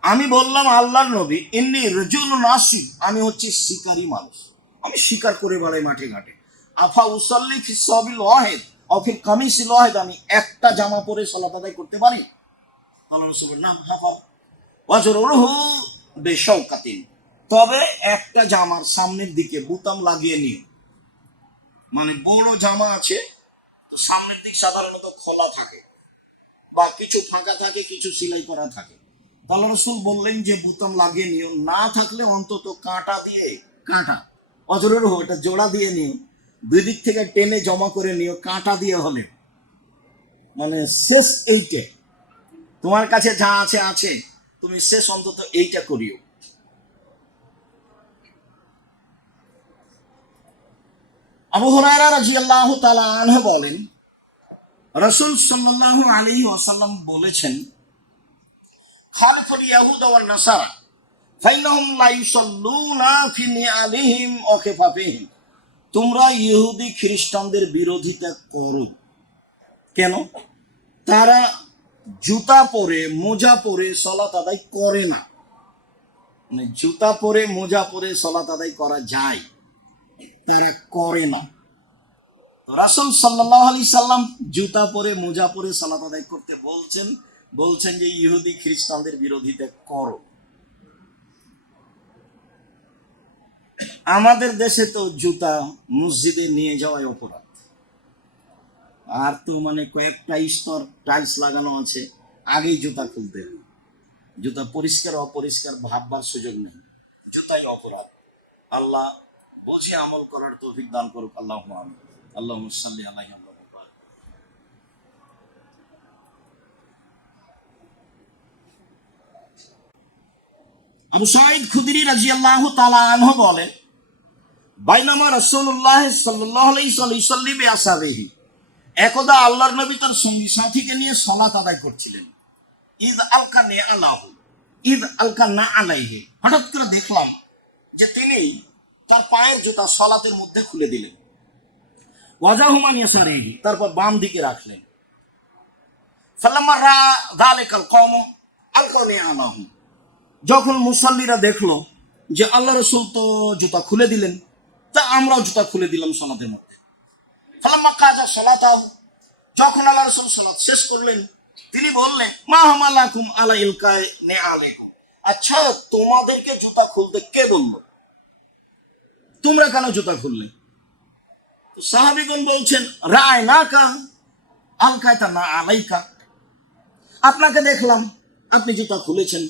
আমি বললাম, আল্লাহর নবী, ইন্নী রাজুলুন আসিব, আমি হচ্ছি শিকারী মানুষ, আমি শিকার করে বেড়াই মাঠে ঘাটে। আফা উসাল্লি ফি সাবিল ওয়াহিদ আও ফিল কামিসিল ওয়াহিদ, আমি একটা জামা পরে সালাত আদায় করতে পারি? আল্লাহ রাসূলের নাম হাফা ওয়াজরুহু বিশাওকাতিন, তবে একটা জামার সামনের দিকে বুতাম লাগিয়ে নিও। মানে বড় জামা আছে, সামনের দিক সাধারণত খোলা থাকে বা কিছু ফাঁকা থাকে, কিছু সেলাই করা থাকে। আল্লাহ রাসূল বললেন যে বুতাম লাগিয়ে নিও, না থাকলে অন্তত কাঁটা দিয়ে, কাঁটা অজরুহু, এটা জোড়া দিয়ে নিও, দুই দিক থেকে টেনে জমা করে নিও, কাঁটা দিয়ে হলে। মানে শেষ এইটা, তোমার কাছে যা আছে আছে, তুমি শেষ অন্তত এইটা করিও। আবু হুরায়রা রাদিয়াল্লাহু তাআলা আনহু বলেন, রাসূল সাল্লাল্লাহু আলাইহি ওয়াসাল্লাম বলেছেন, খালিফুল ইয়াহুদ ওয়ান নাসারা ফাইনাহুম লা ইউসাল্লুনা ফি নিআলিহিম ওয়া খিফাফিহিম, তোমরা ইহুদি খ্রিস্টানদের বিরোধিতা করো। কেন? তারা জুতা পরে মোজা পরে সালাত আদায় করে না। মানে জুতা পরে মোজা পরে সালাত আদায় করা যায়, তারা করে না। রাসূল সাল্লাল্লাহু আলাইহি সাল্লাম জুতা পরে মোজা পরে সালাত আদায় করতে বলছেন, বলছেন যে ইহুদি খ্রিস্টানদের বিরোধিতা করো। আমাদের দেশে তো জুতা মসজিদে নিয়ে যাওয়াই অপরাধ। আর তো মানে কয়েকটা স্তর টাইলস লাগানো আছে, আগেই জুতা খুলতে হবে। জুতা পরিষ্কার অপরিষ্কার ভাববার সুযোগ নেই, জুতাই অপরাধ। আল্লাহ বুঝে আমল করার তৌফিক দান করুক। আল্লাহুম্মা আমিন। আল্লাহুম্মা সাল্লি আলাইহি ওয়া সাল্লাম। আবু সাঈদ খুদরি রাদিয়াল্লাহু তাআলা আনহু বলেন, বাইনামা রাসূলুল্লাহ সাল্লাল্লাহু আলাইহি ওয়াসাল্লাম বিআসহাবিহি, একদা আল্লাহর নবী তার সঙ্গী সাথীকে নিয়ে সালাত আদায় করছিলেন। ঈদ আলকানা আলাইহি, হঠাৎ করে দেখলাম যে তিনি তার পায়ের জুতা সালাতের মধ্যে খুলে দিলেন। ওয়াজাহুমান ইয়াসারিহি, তারপর বাম দিকে রাখলেন। ফালাম্মা রা যালিকাল কওম আলকানি আলাহু, যখন মুসাল্লিরা দেখলো যে আল্লাহ রাসূল তো জুতা খুলে দিলেন, তা আমরাও জুতা খুলে দিলাম সালাতের মধ্যে। ফালাম্মা কাজা সালাতাহু, যখন আল্লাহ রাসূল সালাত শেষ করলেন, তিনি বললেন, মা হামালাকুম আলা ইলকানি আলাইকুম, আচ্ছা তোমাদেরকে জুতা খুলতে কে বললো? তোমরা কেন জুতা খুললে? সাহাবীগণ বলছেন, রায়নাকা আলকাইতা না আলাইকা, আপনাকে দেখলাম আপনি জুতা খুলেছেন।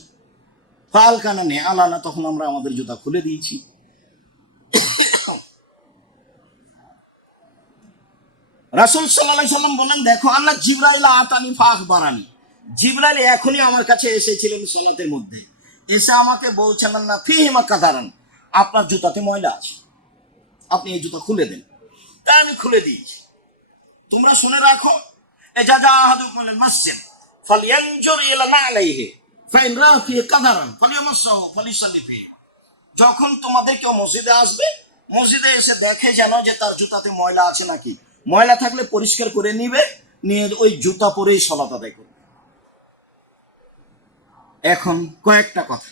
ফালকানা নে আলানা, তখন আমরা আমাদের জুতা খুলে দিয়েছি। রাসূল সাল্লাল্লাহু আলাইহি সাল্লাম বলেন, দেখো আল্লাহ জিবরাইল আতানি ফাখবারানি, জিবরাইল এখনই আমার কাছে এসেছিলেন সালাতের মধ্যে, এসে আমাকে বলছেন না ফিহিমা কাদারান, আপনার জুতাতে ময়লা আছে, আপনি এই জুতা খুলে দেন। তাই আমি খুলে দিয়েছি। তোমরা শুনে রাখো, এজাজা আহাদুকুম মাসজিদ ফালিয়ানজুর ইলা নালাইহি ফাইন রাআ ফি কাদারান ফালিয়ামাসসাহু ফালিসাল্লি ফিহি, যখন তোমাদের কেউ মসজিদে আসবে, মসজিদে এসে দেখে যেন যে তার জুতাতে ময়লা আছে নাকি, ময়লা থাকলে পরিষ্কার করে নিবে, নিয়ে ওই জুতা পরেই সালাত আদায় করবে। এখন কয়েকটা কথা।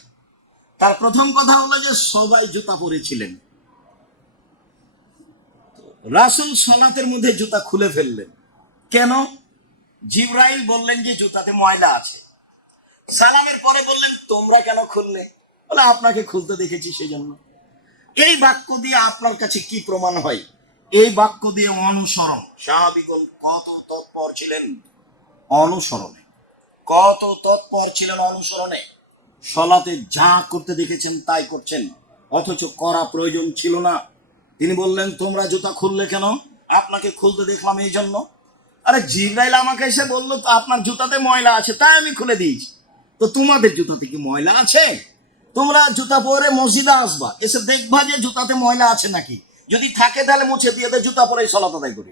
তার প্রথম কথা হলো যে সবাই জুতা পরেছিলেন, রাসূল সালাতের মধ্যে জুতা খুলে ফেললেন কেন? জিবরাইল বললেন যে জুতাতে ময়লা আছে। সালামের পরে বললেন তোমরা কেন খুললে? বলে আপনাকে খুলতে দেখেছি সেই জন্য। এই বাক্য দিয়ে আপনার কাছে কি প্রমাণ হয়? এই বাক্য দিয়ে অনুসরণ। সাহাবীগণ কত তৎপর ছিলেন অনুসরণে, কত তৎপর ছিলেন অনুসরণে। সালাতে যা করতে দেখেছেন তাই করছেন, অথচ করা প্রয়োজন ছিল না। তিনি বললেন তোমরা জুতা খুললে কেন? আপনাকে খুলতে দেখলাম এই জন্য। আরে জিবরাইল আমাকে এসে বললো তো আপনার জুতাতে ময়লা আছে, তাই আমি খুলে দিয়েছি। তো তোমাদের জুতাতে কি ময়লা আছে? তোমরা জুতা পরে মসজিদে আসবা, এসে দেখবা যে জুতাতে ময়লা আছে নাকি, যদি থাকে তাহলে মুছে দিয়ে জুতা পরে সালাত আদায় করি।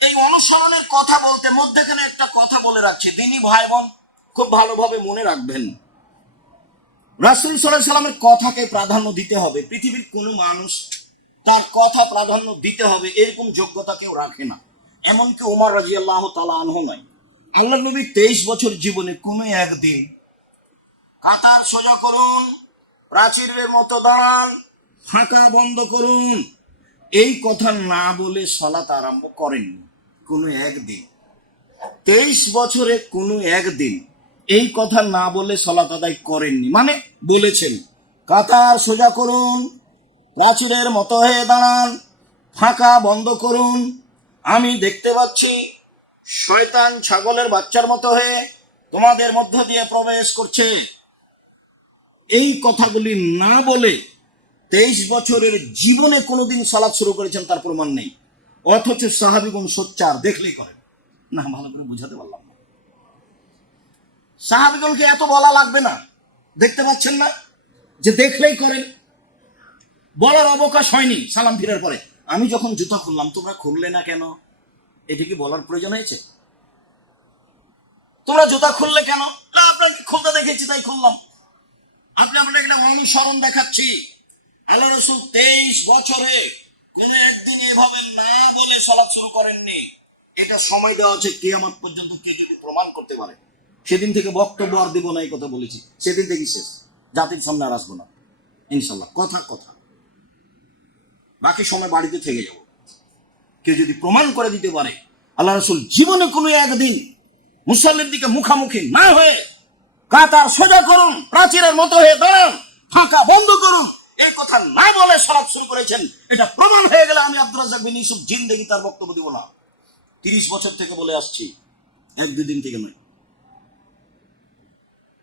এই অনুসরণের কথা বলতে মধ্যখানে একটা কথা বলে রাখছি, দিনী ভাই বোন খুব ভালোভাবে মনে রাখবেন। রাসূল সাল্লাল্লাহু আলাইহি সাল্লামের কথাকে প্রাধান্য দিতে হবে। পৃথিবীর কোনো মানুষ তার কথা প্রাধান্য দিতে হবে এরকম যোগ্যতা কেউ রাখে না, এমনকি ওমর রাদিয়াল্লাহু তাআলা আনহু নয়। আল্লাহর নবী 23 বছর জীবনে কোনো একদিন কাতার সোজা করুন, প্রাচীরের মতো দাঁড়ান, ফাঁকা বন্ধ করুন, এই কথা না বলে সালাত আরম্ভ করেননি কোনো একদিন। 23 বছরে কোনো একদিন এই কথা না বলে সালাত আদায় করেননি। মানে বলেছেন কাতার সোজা করুন, প্রাচীরের মতো হয়ে দাঁড়ান, ফাঁকা বন্ধ করুন, আমি দেখতে পাচ্ছি শয়তান ছাগলের বাচ্চার মতো হয়ে তোমাদের মধ্য দিয়ে প্রবেশ করছে। এই কথাগুলি না বলে 23 বছরের জীবনে কোনোদিন সালাত শুরু করেছেন তার প্রমাণ নেই, অথচ সাহাবীগণ সোচ্চার, দেখলেই করেন না। ভালো করে বুঝাতে পারলাম না। সাহাবীগণকে এত বলা লাগবে না, দেখতে পাচ্ছেন না যে দেখলেই করেন। বলার অবকাশ হয়নি সালাম ফিরার পরে, আমি যখন জুতা খুললাম তোমরা খুললে না কেন, এটা কি বলার প্রয়োজন হয়েছে? তোমরা জুতা খুললে কেন? আপনাকে খুলতে দেখেছি তাই খুললাম। আপনি আপনাকে একটা অনুসরণ দেখাচ্ছি। আল্লাহ রাসূল 23 বছরে কোন একদিন এভাবে না বলে সালাত শুরু করেননি। এটা সময় দেওয়া আছে কিয়ামত পর্যন্ত, কে যদি প্রমাণ করতে পারে। সেদিন থেকে বক্তব্য আর দিব না, এই কথা বলেছি, সেদিন থেকেই শেষ, জাতির সামনে আর আসবো না ইনশাল্লাহ। কথা কথা, বাকি সময় বাড়িতে থেকে যাব। কেউ যদি প্রমাণ করে দিতে পারে আল্লাহ রাসূল জীবনে কোনো একদিন মুসল্লির দিকে মুখামুখি না হয়ে কাতার সোজা করুন, প্রাচীরের মতো হয়ে দাঁড়ান, ফাঁকা বন্ধ করুন, এই কথা না বলে সালাত শুরু করেছেন। এটা প্রমাণ হয়ে গেলে আমি আব্দুর রাজ্জাক বিন ইউসুফ জিন্দেগি তার বক্তব্য দিব না। 30 বছর থেকে বলে আসছি, 1-2 দিন থেকে নয়।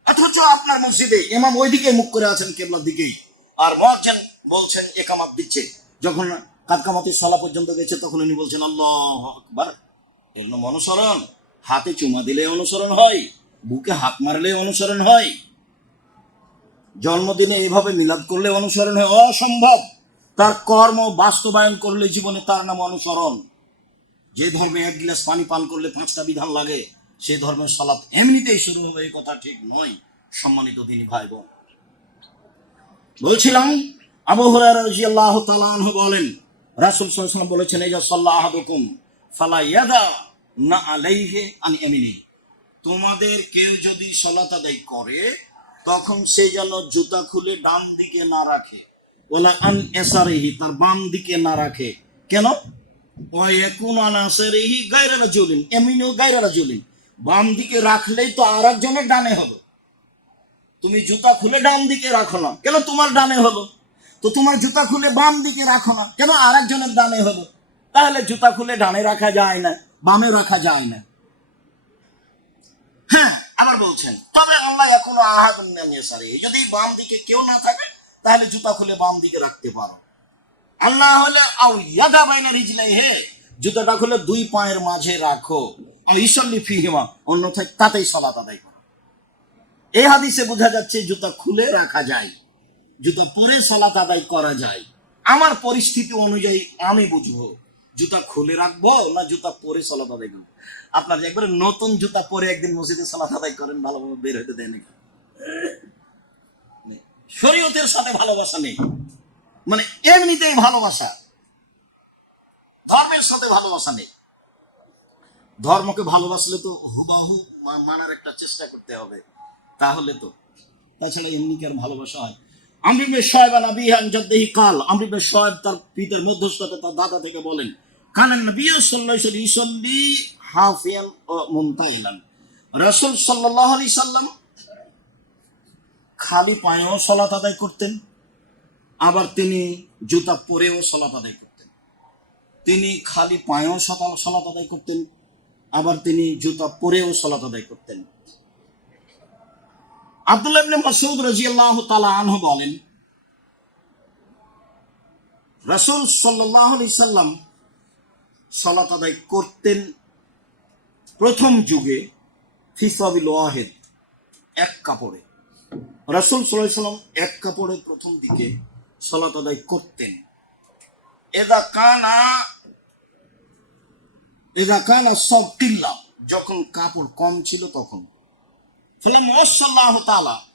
অথচ আপনার মসজিদে ইমাম ওইদিকে মুখ করে আছেন, কেবলার দিকেই, আর মুয়াজ্জিন বলছেন একামাত দিচ্ছে। যখন কাদকামাতির সালা পর্যন্ত গেছে তখন উনি বলছেন আল্লাহু আকবার। এর নাম অনুসরণ? হাতে চুমা দিলে অনুসরণ হয়, বুকে হাত মারলে অনুসরণ হয়, জন্মদিনে এইভাবে মিলাদ করলে অনুসরণ হয়? অসম্ভব। তার কর্ম বাস্তবায়ন করলে জীবনে তার নাম অনুসরণ। যে ধর্মে 1 গিলাস পানি পান করলে 5টা বিধান লাগে, সেই ধর্মের সালাত এমনিতেই শুরু হবে, এই কথা ঠিক নয়। সম্মানিত দিনী ভাই বোন, বলছিলাম আবু হুরায়রা রাদিয়াল্লাহু তাআলা আনহু বলেন, রাসূল সাল্লাল্লাহু আলাইহি ওয়াসাল্লাম বলেছেন, ইজা সাল্লা আহাদুকুম ফালা ইয়াদা না আলাইহি আন ইয়ামিনি, তোমাদের কেউ যদি সালাত আদায় করে তখন সে যেন জুতা খুলে ডান দিকে না রাখে, ওয়ালা আন ইয়াসারিহি, তার বাম দিকে না রাখে। কেন? ওয়া ইয়াকুন আন ইয়াসারিহি গায়রা রাজুলিন ইয়ামিনু গায়রা রাজুলিন, বাম দিকে রাখলেই তো আরেকজনের ডানে হলো। তুমি জুতা খুলে ডান দিকে রাখো না, কেন? তোমার ডানে হলো। তো তোমার জুতা খুলে বাম দিকে রাখো না, কেন? আরেকজনের ডানে হলো। তাহলে জুতা খুলে ডানে রাখা যায় না, বামে রাখা যায় না। হ্যাঁ, আবার বলছেন, তবে আল্লাহ এখনো আহাদুন মিনান ইয়াসারি, যদি বাম দিকে কেউ না থাকে তাহলে জুতা খুলে বাম দিকে রাখতে পারো। আল্লাহ হলে আও ইয়াদা বাইনা রিজলাইহি, জুতাটা খুলে 2 পায়ের মাঝে রাখো। আও ইসাল্লি ফিহিমা, অন্যথায় তাতেই সালাত আদায় করো। এই হাদিসে বোঝা যাচ্ছে জুতা খুলে রাখা যায়, জুতা পরে সালাত আদায় করা যায়। আমার পরিস্থিতি অনুযায়ী আমি বুঝবো জুতা খুলে রাখবো না জুতা পরে সালাত আদায় করবো। আপনার একবারে নতুন জুতা পরে একদিন মসজিদে সালাত আদায় করেন, ভালোভাবে বের হতে দেয় নাকি? শরীয়তের সাথে ভালোবাসা নেই, মানে এমনিতেই ভালোবাসা, ধর্মের সাথে ভালোবাসা নেই। ধর্মকে ভালোবাসলে তো হুবাহু মানার একটা চেষ্টা করতে হবে, তাহলে তো, তাছাড়া এমনি কি আর ভালোবাসা হয়? আমর ইবনে শুআয়ব আন আবিহি আন জাদ্দিহি কাল, আমর ইবনে শুআয়ব তার পিতার মধ্যস্থতায় তার দাদা থেকে বলেন, কানান নবী সাল্লাল্লাহু আলাইহি ওয়াসাল্লাম ইউসাল্লি হাফিয়ান ওয়া মুনতাইলান, রাসূল সাল্লাল্লাহু আলাইহি সাল্লাম খালি পায়েও সালাত আদায় করতেন, আবার তিনি জুতা পরেও সালাত আদায় করতেন। তিনি খালি পায়েও সালাত আদায় করতেন, আবার তিনি জুতা পরেও সালাত আদায় করতেন। আব্দুল্লাহ ইবনে মাসউদ রাদিয়াল্লাহু তাআলা আনহু বলেন, রাসূল সাল্লাল্লাহু আলাইহি সাল্লাম সালাত আদায় করতেন প্রথম যুগে ফি সাবিল ওয়াহিদ, এক কাপড়ে। রাসূল সাল্লাল্লাহু আলাইহি সাল্লাম এক কাপড়ে প্রথম দিকে সালাত আদায় করতেন। এদা কানা সাবতিল্লাহ, যখন কাপড় কম ছিল তখন।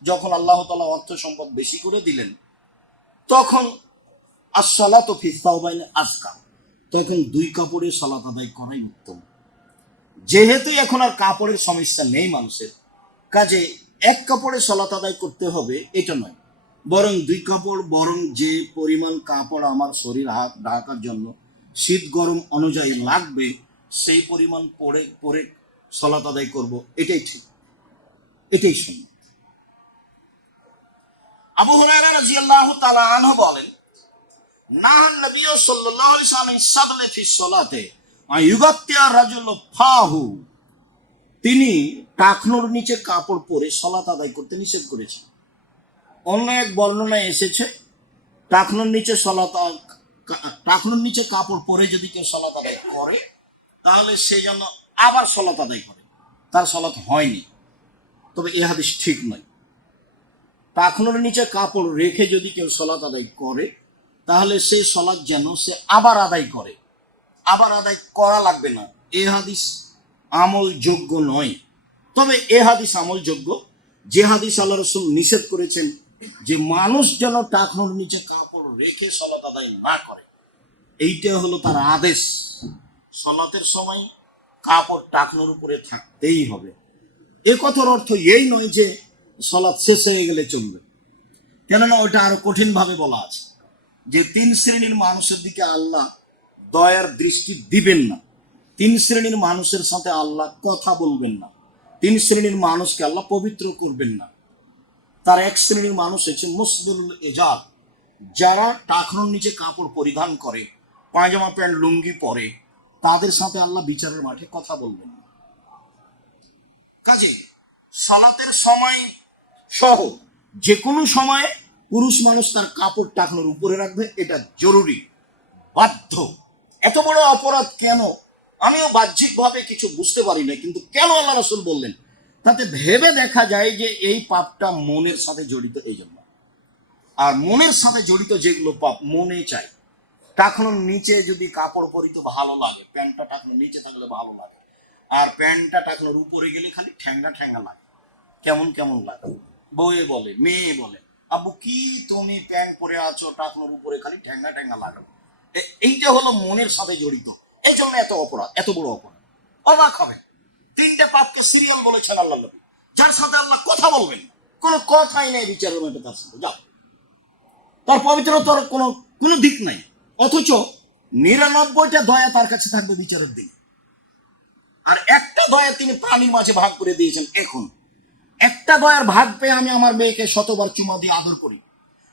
যখন আল্লাহ তাআলা অর্থ সম্পদ বেশি করে দিলেন তখন আসসালাতু ফি সাওবাইন আজকা, তখন 2 কাপড়ে সালাত আদায় করাই উত্তম। যেহেতু এখন আর কাপড়ের সমস্যা নেই মানুষের, কাজে এক কাপড়ে সালাত আদায় করতে হবে এটা নয়, বরং 2 কাপড়, বরং যে পরিমাণ কাপড় আমার শরীর হাত ঢাকার জন্য শীত গরম অনুযায়ী লাগবে সেই পরিমাণ পরে সালাত আদায় করব, এটাই ঠিক, এটাই সুন্নাত। আবু হুরায়রা রাদিয়াল্লাহু তাআলা আনহু বলেন, নাহান নবী সাল্লাল্লাহু আলাইহি ওয়াসাল্লাম সাদলে ফি সালাতে আইয়ুগাত্তিয়া রাজুল ফাহু, তিনি টাকনোর নিচে কাপড় পরে সালাত আদায় করতে নিষেধ করেছেন। অন্য এক বর্ণনায় এসেছে টাকনোর নিচে কাপড় পরে যদি কেউ সালাত আদায় করে তাহলে সে যেন আবার সালাত আদায় করে, তার সালাত হয়নি। তবে এই হাদিস ঠিক নয়। টাকনোর নিচে কাপড় রেখে যদি কেউ সালাত আদায় করে তাহলে সেই সালাত যেন সে আবার আদায় করে, আবার আদায় করা লাগবে না। এই হাদিস আমলযোগ্য নয়। তবে এ হাদিস আমলযোগ্য যে হাদিস আল্লাহ রাসূল নিষেধ করেছেন যে মানুষ যেন টাকনোর নিচে কাপড় রেখে সালাত আদায় না করে, এইটা হলো তার আদেশ। সালাতের সময় কাপড় টাকনোর উপরে থাকতেই হবে। এ কথার অর্থ এই নয় যে সালাত শেষ হয়ে গেলে চলবে, কেননা ওটা আরো কঠিন ভাবে বলা আছে যে 3 শ্রেণীর মানুষের দিকে আল্লাহ দয়ার দৃষ্টি দিবেন না, 3 শ্রেণীর মানুষের সাথে আল্লাহ কথা বলবেন না, 3 শ্রেণীর মানুষকে আল্লাহ পবিত্র করবেন না। তার এক শ্রেণীর মানুষ হচ্ছে মুসদুল এজাদ, যারা টাকনোর নিচে কাপড় পরিধান করে, পায়জামা প্যান্ট লুঙ্গি পরে, তাদের সাথে আল্লাহ বিচারের মাঠে কথা বলবেন না। কাজে সালাতের সময় সহ যে কোনো সময়ে পুরুষ মানুষ তার কাপড় টাকনোর উপরে রাখবে, এটা জরুরি, বাধ্য। এত বড় অপরাধ কেন আমিও বাহ্যিকভাবে কিছু বুঝতে পারি না, কিন্তু কেন আল্লাহ রাসূল বললেন তাতে ভেবে দেখা যায় যে এই পাপটা মনের সাথে জড়িত, এই জন্য। আর মনের সাথে জড়িত যেগুলো পাপ মনে চাই, টাকনোর নিচে যদি কাপড় পরিতে ভালো লাগে, প্যান্টটা টাকনোর নিচে থাকলে ভালো লাগে, আর প্যান্টটা টাকনোর উপরে গেলে খালি ঠ্যাঙ্গা ঠ্যাঙ্গা লাগে, কেমন কেমন লাগে। বউয়ে বলে, মেয়ে বলে, আব্বু কি তুমি প্যান্ট পরে আছো, টাকনোর উপরে খালি ঠ্যাঙ্গা ঠ্যাঙ্গা লাগে। এইটা হলো মনের সাথে জড়িত, এই জন্য এত অপরাধ, এত বড় অপরাধ। অবাক হবে, 3টে পাপকে সিরিয়াল বলেছেন আল্লাহ নবী, যার সাথে আল্লাহ কথা বলবেন, কোনো কথাই নেই বিচারের মাঠে তার সাথে, যাও, তার পবিত্রতার কোনো কোনো দিক নাই, অথচ 99টা দয়া তার কাছে থাকবে বিচারের দিন। আর একটা দয়া তিনি প্রাণীর মাঝে ভাগ করে দিয়েছেন। এখন একটা দয়ার ভাগ পেয়ে আমি আমার মেয়েকে শতবার চুমা দিয়ে আদর করি,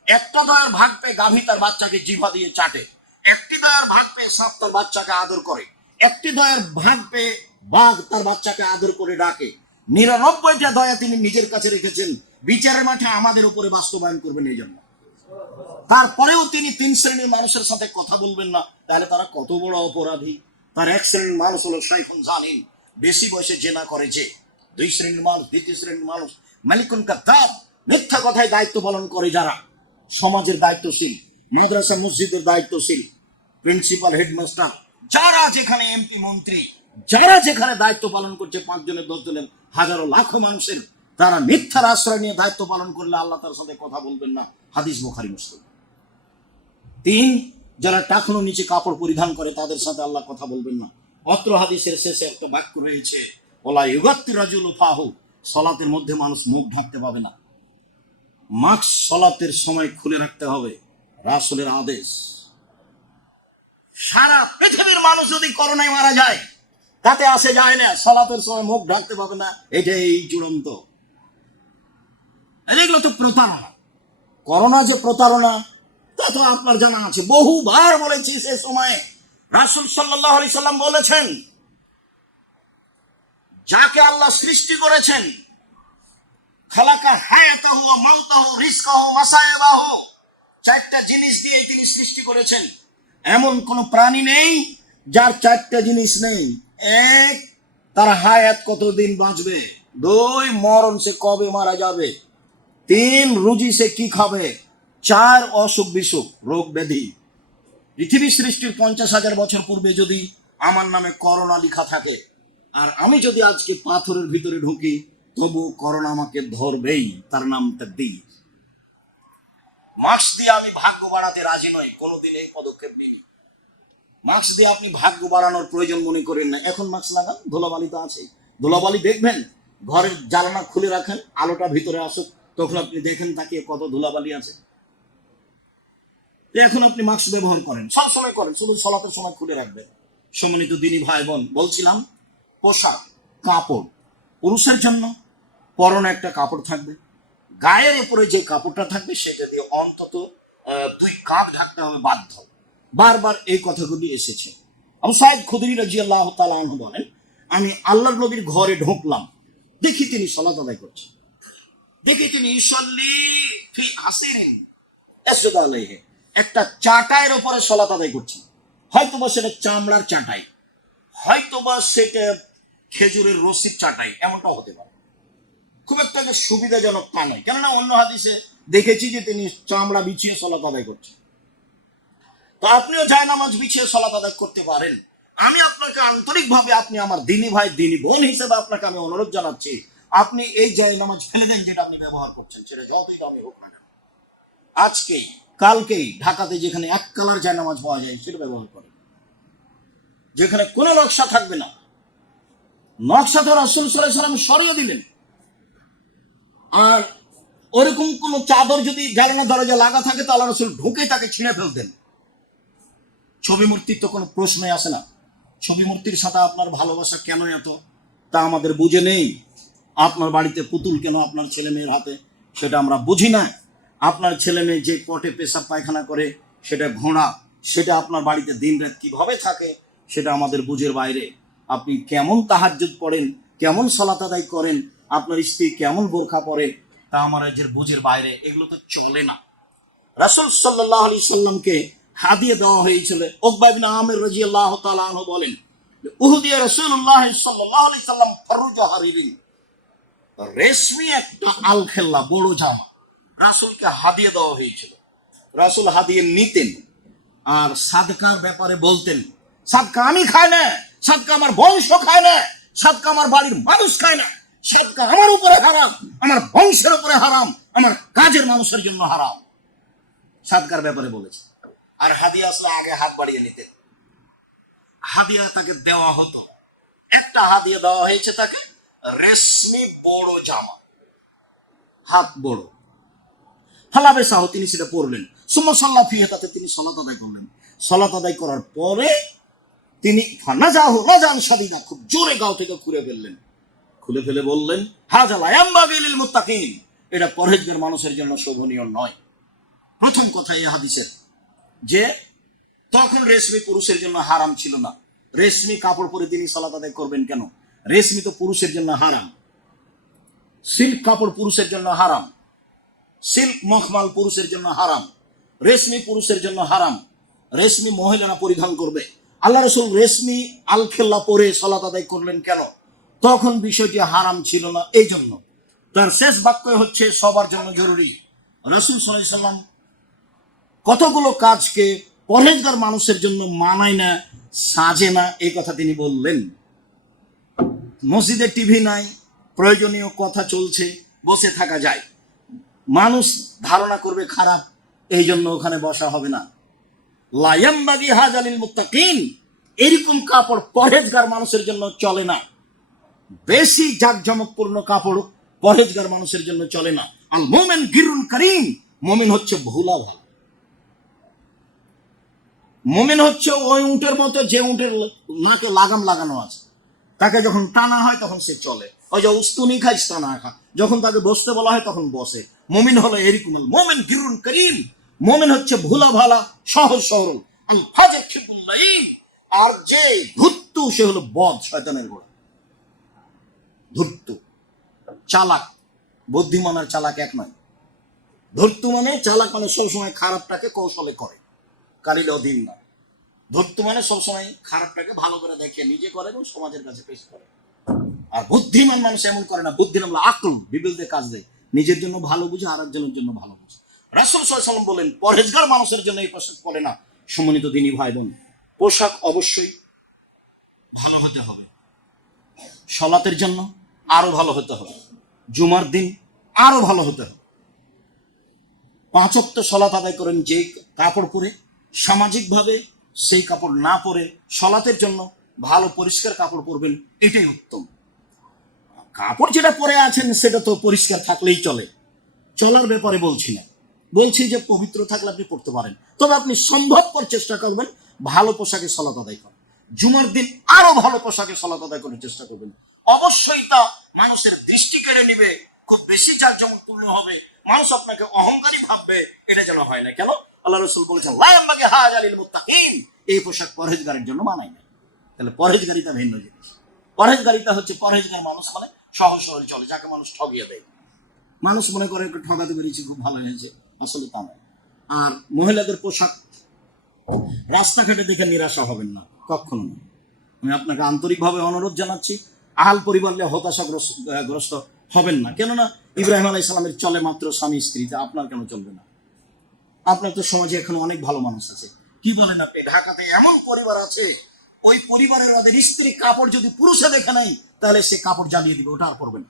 একটা দয়ার ভাগ পেয়ে গাভী তার বাচ্চাকে জিভা দিয়ে চাটে, একটি দয়ার ভাগ পেয়ে সাপ তার বাচ্চাকে আদর করে, একটি দয়ার ভাগ পেয়ে বাঘ তার বাচ্চাকে আদর করে ডাকে। 99টা দয়া তিনি নিজের কাছে রেখেছেন, বিচারের মাঠে আমাদের উপরে বাস্তবায়ন করবেন এই জন্য। তারপরেও তিনি 3 শ্রেণীর মানুষের সাথে কথা বলবেন না, তাহলে তারা কত বড় অপরাধী। তার এক শ্রেণীর মানুষ হলো শাইখুন জানিন, বেশি বয়সে জেনা করে যে। 2 শ্রেণীর মানুষ, দ্বিতীয় শ্রেণীর মানুষ মালিকুন কাদ্দাব, মিথ্যা কথায় দায়িত্ব পালন করে যারা, সমাজের দায়িত্বশীল, মাদ্রাসা মসজিদের দায়িত্বশীল, প্রিন্সিপাল, হেডমাস্টার, যারা যেখানে এমপি মন্ত্রী, যারা যেখানে দায়িত্ব পালন করছে, 5 জনের 10 জনের হাজারো লাখো মানুষের, তারা মিথ্যার আশ্রয় নিয়ে দায়িত্ব পালন করলে আল্লাহ তার সাথে কথা বলবেন না। হাদিস বুখারী মুসলিম। 3, যারা টাকনোর নিচে কাপড় পরিধান করে তাদের সাথে আল্লাহ কথা বলবেন না। অত্র হাদিসের শেষে একটা বাক্য রয়েছে, ওলা ইউগাত্তি রাজুল ফাহু, সালাতের মধ্যে মানুষ মুখ ঢাকতে পাবে না। মাস্ক সালাতের সময় খুলে রাখতে হবে, রাসূলের আদেশ। সারা পৃথিবীর মানুষ যদি করোনায় মারা যায় তাতে আসে যায় না, সালাতের সময় মুখ ঢাকতে পাবে না, এটাই চূড়ান্ত। এগুলো তো প্রতারণা। করোনা যে প্রতারণা তা তো আপনার জানা আছে, বহুবার বলেছি। সে সময় রাসূল সাল্লাল্লাহু আলাইহি সাল্লাম বলেছেন, যাকে আল্লাহ সৃষ্টি করেছেন, খালাকা হায়াতাহু ওয়া মাউতাহু রিজকাহু ওয়া সায়াবাহু, 4টা জিনিস দিয়ে তিনি সৃষ্টি করেছেন। এমন কোন প্রাণী নেই যার 4টা জিনিস নেই। 1, তার হায়াত কতদিন বাঁচবে, 2, মরণ সে কবে মারা যাবে, 3, রুজি সে কি খাবে, 4, অসুখ বিসুখ, রোগ ব্যাধি। পৃথিবী সৃষ্টির 50,000 বছর পূর্বে যদি আমার নামে করোনা লেখা থাকে, আর আমি যদি আজকে পাথরের ভিতরে ঢুকি, তবু করোনা আমাকে ধরবেই, তার নামটা দিই। মাস্ক দিয়ে আমি ভাগ্য বাড়াতে রাজি নই, কোনোদিন এই পদক্ষেপ নিইনি। মাস্ক দিয়ে আপনি ভাগ্য বাড়ানোর প্রয়োজন মনে করেন না, এখন মাস্ক লাগান, ধুলাবালি তো আছে, ধুলাবালি দেখবেন, ঘরের জানালা খুলে রাখেন, আলোটা ভিতরে আসুক, তখন আপনি দেখেন তাকিয়ে কত ধুলাবালি আছে। এখন আপনি মাস্ক ব্যবহার করেন, সবসময় করেন, শুধু সালাতের সময় খুলে রাখবেন। সম্মানিত দিনী ভাই বোন, বলছিলাম পোশাক, কাপড়, পুরুষের জন্য পরনে একটা কাপড় থাকবে, গায়ের উপরে যে কাপড়টা থাকবে সেটা দিয়ে অন্তত 2 কাঁধ ঢাকতে হবে বাধ্য। বারবার এই কথাগুলি এসেছে। আবু সাঈদ খুদরি রাদিয়াল্লাহু তাআলা আনহু বলেন, আমি আল্লাহর নবীর ঘরে ঢুকলাম, দেখি তিনি সালাত আদায় করছেন, দেখি তিনি ইউসাল্লি ফি হাসিরিন ইয়াসজুদু আলাইহি, একটা চাটাইয়ের উপরে সালাত আদায় করছেন। হয়তোবা সেটা চামড়ার চাটাই, হয়তোবা সেটা খেজুরের রশির চাটাই, এমনটাও হতে পারে। খুব একটা যে সুবিধাজনক তা নয়, কেননা অন্য হাদিসে দেখেছি যে তিনি চামড়া বিছিয়ে সালাত আদায় করছেন। তো আপনিও জায়নামাজ বিছিয়ে সালাত আদায় করতে পারেন। আমি আপনাকে আন্তরিকভাবে, আপনি আমার দিনী ভাই, দিনী বোন হিসেবে আপনাকে আমি অনুরোধ জানাচ্ছি, আপনি এই জায়নামাজ ফেলে দেন যেটা আপনি ব্যবহার করছেন, সেটা যতই দামি হোক না কেন। আজকেই কালকেই ঢাকাতে যেখানে 1 কালার জায়নামাজ পাওয়া যায় সেটা ব্যবহার করেন, যেখানে কোনো নকশা থাকবে না। নকশা তো রাসূল সাল্লাল্লাহু আলাইহি ওয়াসাল্লাম সরিয়ে দিলেন। আর ওরকম কোন চাদর যদি জানালা দরজা লাগা থাকে তাহলে রাসূল ঢুকে তাকে ছিঁড়ে ফেলতেন। ছবি মূর্তির তো কোনো প্রশ্নই আসে না। ছবি মূর্তির সাথে আপনার ভালোবাসা কেন এত, তা আমাদের বুঝে নেই। আপনার বাড়িতে পুতুল কেন আপনার ছেলে মেয়ের হাতে, সেটা আমরা বুঝি না। আপনার ছেলে মেয়ে যে পটে পেশাব পায়খানা করে সেটা ঘোড়া, সেটা আপনার বাড়িতে দিন রাত কিভাবে থাকে সেটা আমাদের বুঝের বাইরে। আপনি কেমন তাহাজ্জুদ পড়েন, কেমন সালাত আদায় করেন, আপনার স্ত্রী কেমন বোরখা পরে, তা আমার বুঝের বাইরে। এগুলো তো চলে না। রাসূল সাল্লাল্লাহু আলাইহি সাল্লামকে হাদিয়া দেওয়া হয়েছিল। উকবা ইবনে আমির রাদিয়াল্লাহু তাআলা আনহু বলেন, উহুদিয়া রাসূলুল্লাহ সাল্লাল্লাহু আলাইহি সাল্লাম ফারুজা হারিরিন, রেশমি একটা আলখেল্লা বড় জামা রাসূলকে হাদিয়া দেওয়া হয়েছিল। রাসূল হাদিয়া নিতেন আর সাদকার ব্যাপারে বলতেন, সাদকা আমি খাই না, সাদকা আমার বংশ খায় না, সাদকা আমার বাড়ির মানুষ খায় না, সাদকা আমার উপরে হারাম, আমার বংশের উপরে হারাম, আমার কাজের মানুষের জন্য হারাম। সাদকার ব্যাপারে বলেছে। আর হাদিয়া আসলে আগে হাত বাড়িয়ে নিতেন, হাদিয়া তাকে দেওয়া হতো। একটা হাদিয়া দেওয়া হয়েছে তাকে, রেশমি বড় জামা, হাত বড়। ফালাবে সাহ, তিনি সেটা পড়লেন। সুম্মা সাল্লা ফিহে, তাতে তিনি সালাত আদায় করলেন। সালাত আদায় করার পরে তিনি ফানাজাহু নাজান শাদীদা, খুব জোরে গাও থেকে খুলে ফেললেন। খুলে ফেলে বললেন, হাযা লা ইয়ানবাগি লিল মুত্তাকিন, এটা পরহেজগার মানুষের জন্য শোভনীয় নয়। প্রথম কথা এই হাদিসের যে তখন রেশমি পুরুষের জন্য হারাম ছিল না। রেশমি কাপড় পরে তিনি সালাত আদায় করবেন কেন? রেশমি তো পুরুষের জন্য হারাম। সিল্ক কাপড় পুরুষের জন্য হারাম, সিল্ক মখমাল পুরুষের জন্য হারাম, রেশমি পুরুষের জন্য হারাম। রেশমি মহিলারা পরিধান করবে। আল্লাহ রাসূল রেশমি আলখেল্লা পরে সালাত আদায় করলেন কেন? তখন বিষয়টি হারাম ছিল না, এই জন্য। তার শেষ বাক্য হচ্ছে সবার জন্য জরুরি। রাসূল সাল্লাল্লাহু আলাইহি সাল্লাম কতগুলো কাজকে পরহেজগার মানুষের জন্য মানায় না, সাজে না, এই কথা তিনি বললেন। মসজিদে টিভি নাই, প্রয়োজনীয় কথা চলছে, বসে থাকা যায়, মানুষ ধারণা করবে খারাপ, এই জন্য ওখানে বসা হবে না। লা ইয়ানবাগি হাযা লিল মুত্তাকিন, এরকম কাপড় পরহেজগার মানুষের জন্য চলে না। বেশি জাঁকজমকপূর্ণ কাপড় পরহেজগার মানুষের জন্য চলে না। আল মুমিন গিরুন কারীম, মুমিন হচ্ছে ভোলা ভালা। মুমিন হচ্ছে ওই উটের মতো যে উটের নাকে লাগাম লাগানো আছে, তাকে যখন টানা হয় তখন সে চলে। ওই যে উস্তুনি খায় টানা খা, যখন তাকে বসতে বলা হয় তখন বসে। মুমিন হলো এরকম। মুমিন গিরুন করিম, মুমিন হচ্ছে ভোলা ভালা, সহজ সরল। আল ফাজির খিবুল লাইন, আর যে ধূর্ত সে হলো বদ, শয়তানের গোড়া। ধূর্ত, চালাক, বুদ্ধিমান আর চালাক এক নয়। ধূর্ত মানে, চালাক মানে সবসময় খারাপটাকে কৌশলে করে, কালিল অধীন না। ধূর্ত মানে সবসময় খারাপটাকে ভালো করে দেখিয়ে নিজে করে এবং সমাজের কাছে পেশ করে। আর বুদ্ধিমান মানুষ এমন করে না। বুদ্ধি নামলা আকল, বিবেক দিয়ে কাজ দেয়, নিজের জন্য ভালো বুঝে আর একজনের জন্য ভালো বুঝে। রাসূল সাল্লাল্লাহু আলাইহি সাল্লাম বলেন, পরহেজগার মানুষের জন্য এই পোশাক পরে না। সম্মানিত দিনী ভাই বোন, পোশাক অবশ্যই ভালো হতে হবে। সালাতের জন্য আরো ভালো হতে হবে, জুমার দিন আরো ভালো হতে হবে। 5 ওয়াক্ত সালাত আদায় করেন যে কাপড় পরে, সামাজিকভাবে সেই কাপড় না পরে সালাতের জন্য ভালো পরিষ্কার কাপড় পরবেন, এটাই উত্তম। কাপড় যেটা পরে আছেন সেটা তো পরিষ্কার থাকলেই চলে, চলার ব্যাপারে বলছি না। বলছি যে পবিত্র থাকলে আপনি পড়তে পারেন, তবে আপনি সম্ভবপর চেষ্টা করবেন ভালো পোশাকে সালাত আদায় করেন। জুমার দিন আরো ভালো পোশাকে সালাত আদায় করার চেষ্টা করবেন। অবশ্যই তা মানুষের দৃষ্টি কেড়ে নিবে, খুব বেশি জাঁকজমকপূর্ণ হবে, মানুষ আপনাকে অহংকারী ভাববে, এটা যেন হয় না। কেন? আল্লাহ রাসূল বলেছেন, লা ইয়ানবাগি হাযা লিল মুত্তাকিন, এই পোশাক পরহেজগারের জন্য মানায় না। তাহলে পরহেজগারিতা ভিন্ন জিনিস। পরহেজগারিতা হচ্ছে পরহেজগার মানুষ মানে সহজ সরল চলে, যাকে মানুষ ঠগিয়ে দেয়। মানুষ মনে করে একটু ঠকাতে পেরেছি, খুব ভালো হয়েছে, আসলে তা নয়। আর মহিলাদের পোশাক রাস্তাঘাটে দেখে নিরাশা হবেন না, কখনো না। আমি আপনাকে আন্তরিকভাবে অনুরোধ জানাচ্ছি, আহাল পরিবারে হতাশাগ্রস্ত হবেন না। কেননা ইব্রাহিম আলাইহিস সালামের চলে মাত্র স্বামী স্ত্রীতে, আপনার কেন চলবে না? আপনার তো সমাজে এখন অনেক ভালো মানুষ আছে। কি বলেন আপনি? ঢাকাতে এমন পরিবার আছে, ওই পরিবারের ওদের স্ত্রী কাপড় যদি পুরুষে দেখে নাই, তাহলে সে কাপড় জ্বালিয়ে দিবে, ওটা আর পরবে না।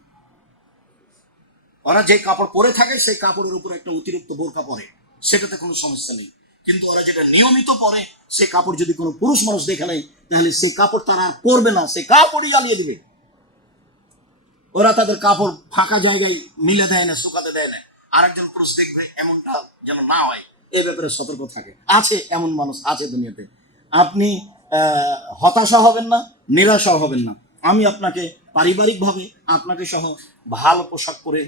ওরা যে কাপড় পরে থাকে সেই কাপড়ের উপর একটা অতিরিক্ত বোরকা পরে, সেটাতে কোনো সমস্যা নেই। কিন্তু ওরা যেটা নিয়মিত পরে, সে কাপড় যদি কোনো পুরুষ মানুষ দেখে নাই, তাহলে সেই কাপড় তারা পরবে না, সে কাপড়ই জ্বালিয়ে দিবে। ওরা তাদের কাপড় ফাঁকা জায়গায় মিলে দেয় না, শুকাতে দেয় না, আরেকজন পুরুষ দেখবে, এমনটা যেন না হয়, এই ব্যাপারে সতর্ক থাকে। আছে এমন মানুষ, আছে দুনিয়াতে। আপনি হতাশা হবেন না, নিরাশা হবেন না। আমি আপনাকে পারিবারিকভাবে আপনাকে সহ ভালো পোশাক পরে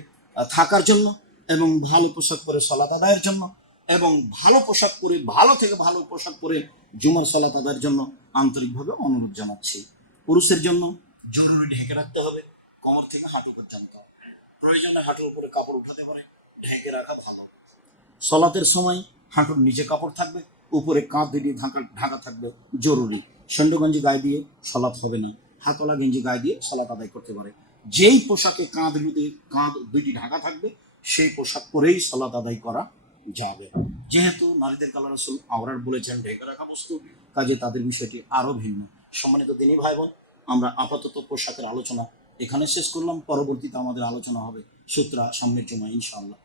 থাকার জন্য এবং ভালো পোশাক পরে সালাত আদায়ের জন্য, এবং ভালো পোশাক পরে, ভালো থেকে ভালো পোশাক পরে জুমার সালাত আদায়ের জন্য আন্তরিকভাবে অনুরোধ জানাচ্ছি। পুরুষের জন্য জরুরি ঢেকে রাখতে হবে কোমর থেকে হাঁটু পর্যন্ত, প্রয়োজনে হাঁটুর উপরে কাপড় উঠাতে পারে, ঢেকে রাখা ভালো। সলাতের সময় হাঁটুর নিচে কাপড় থাকবে, উপরে কাঁধ দুটি ঢাকা থাকবে, জরুরি। সেন্ডগঞ্জি গায়ে দিয়ে সলাৎ হবে না, হাতলা গেঞ্জি গায়ে দিয়ে সলাৎ আদায় করতে পারে। যেই পোশাকে কাঁধ দুটি ঢাকা থাকবে সেই পোশাক পরেই সলাৎ আদায় করা যাবে। যেহেতু নারীদের আল্লাহ রাসূল আওরাত বলেছেন ঢেকে রাখা বস্তু, কাজে তাদের বিষয়টি আরো ভিন্ন। সম্মানিত দিনী ভাই বোন, আমরা আপাতত পোশাকের আলোচনা এখানে শেষ করলাম, পরবর্তীতে আমাদের আলোচনা হবে সুতরাং সামনের জন্য ইনশাআল্লাহ।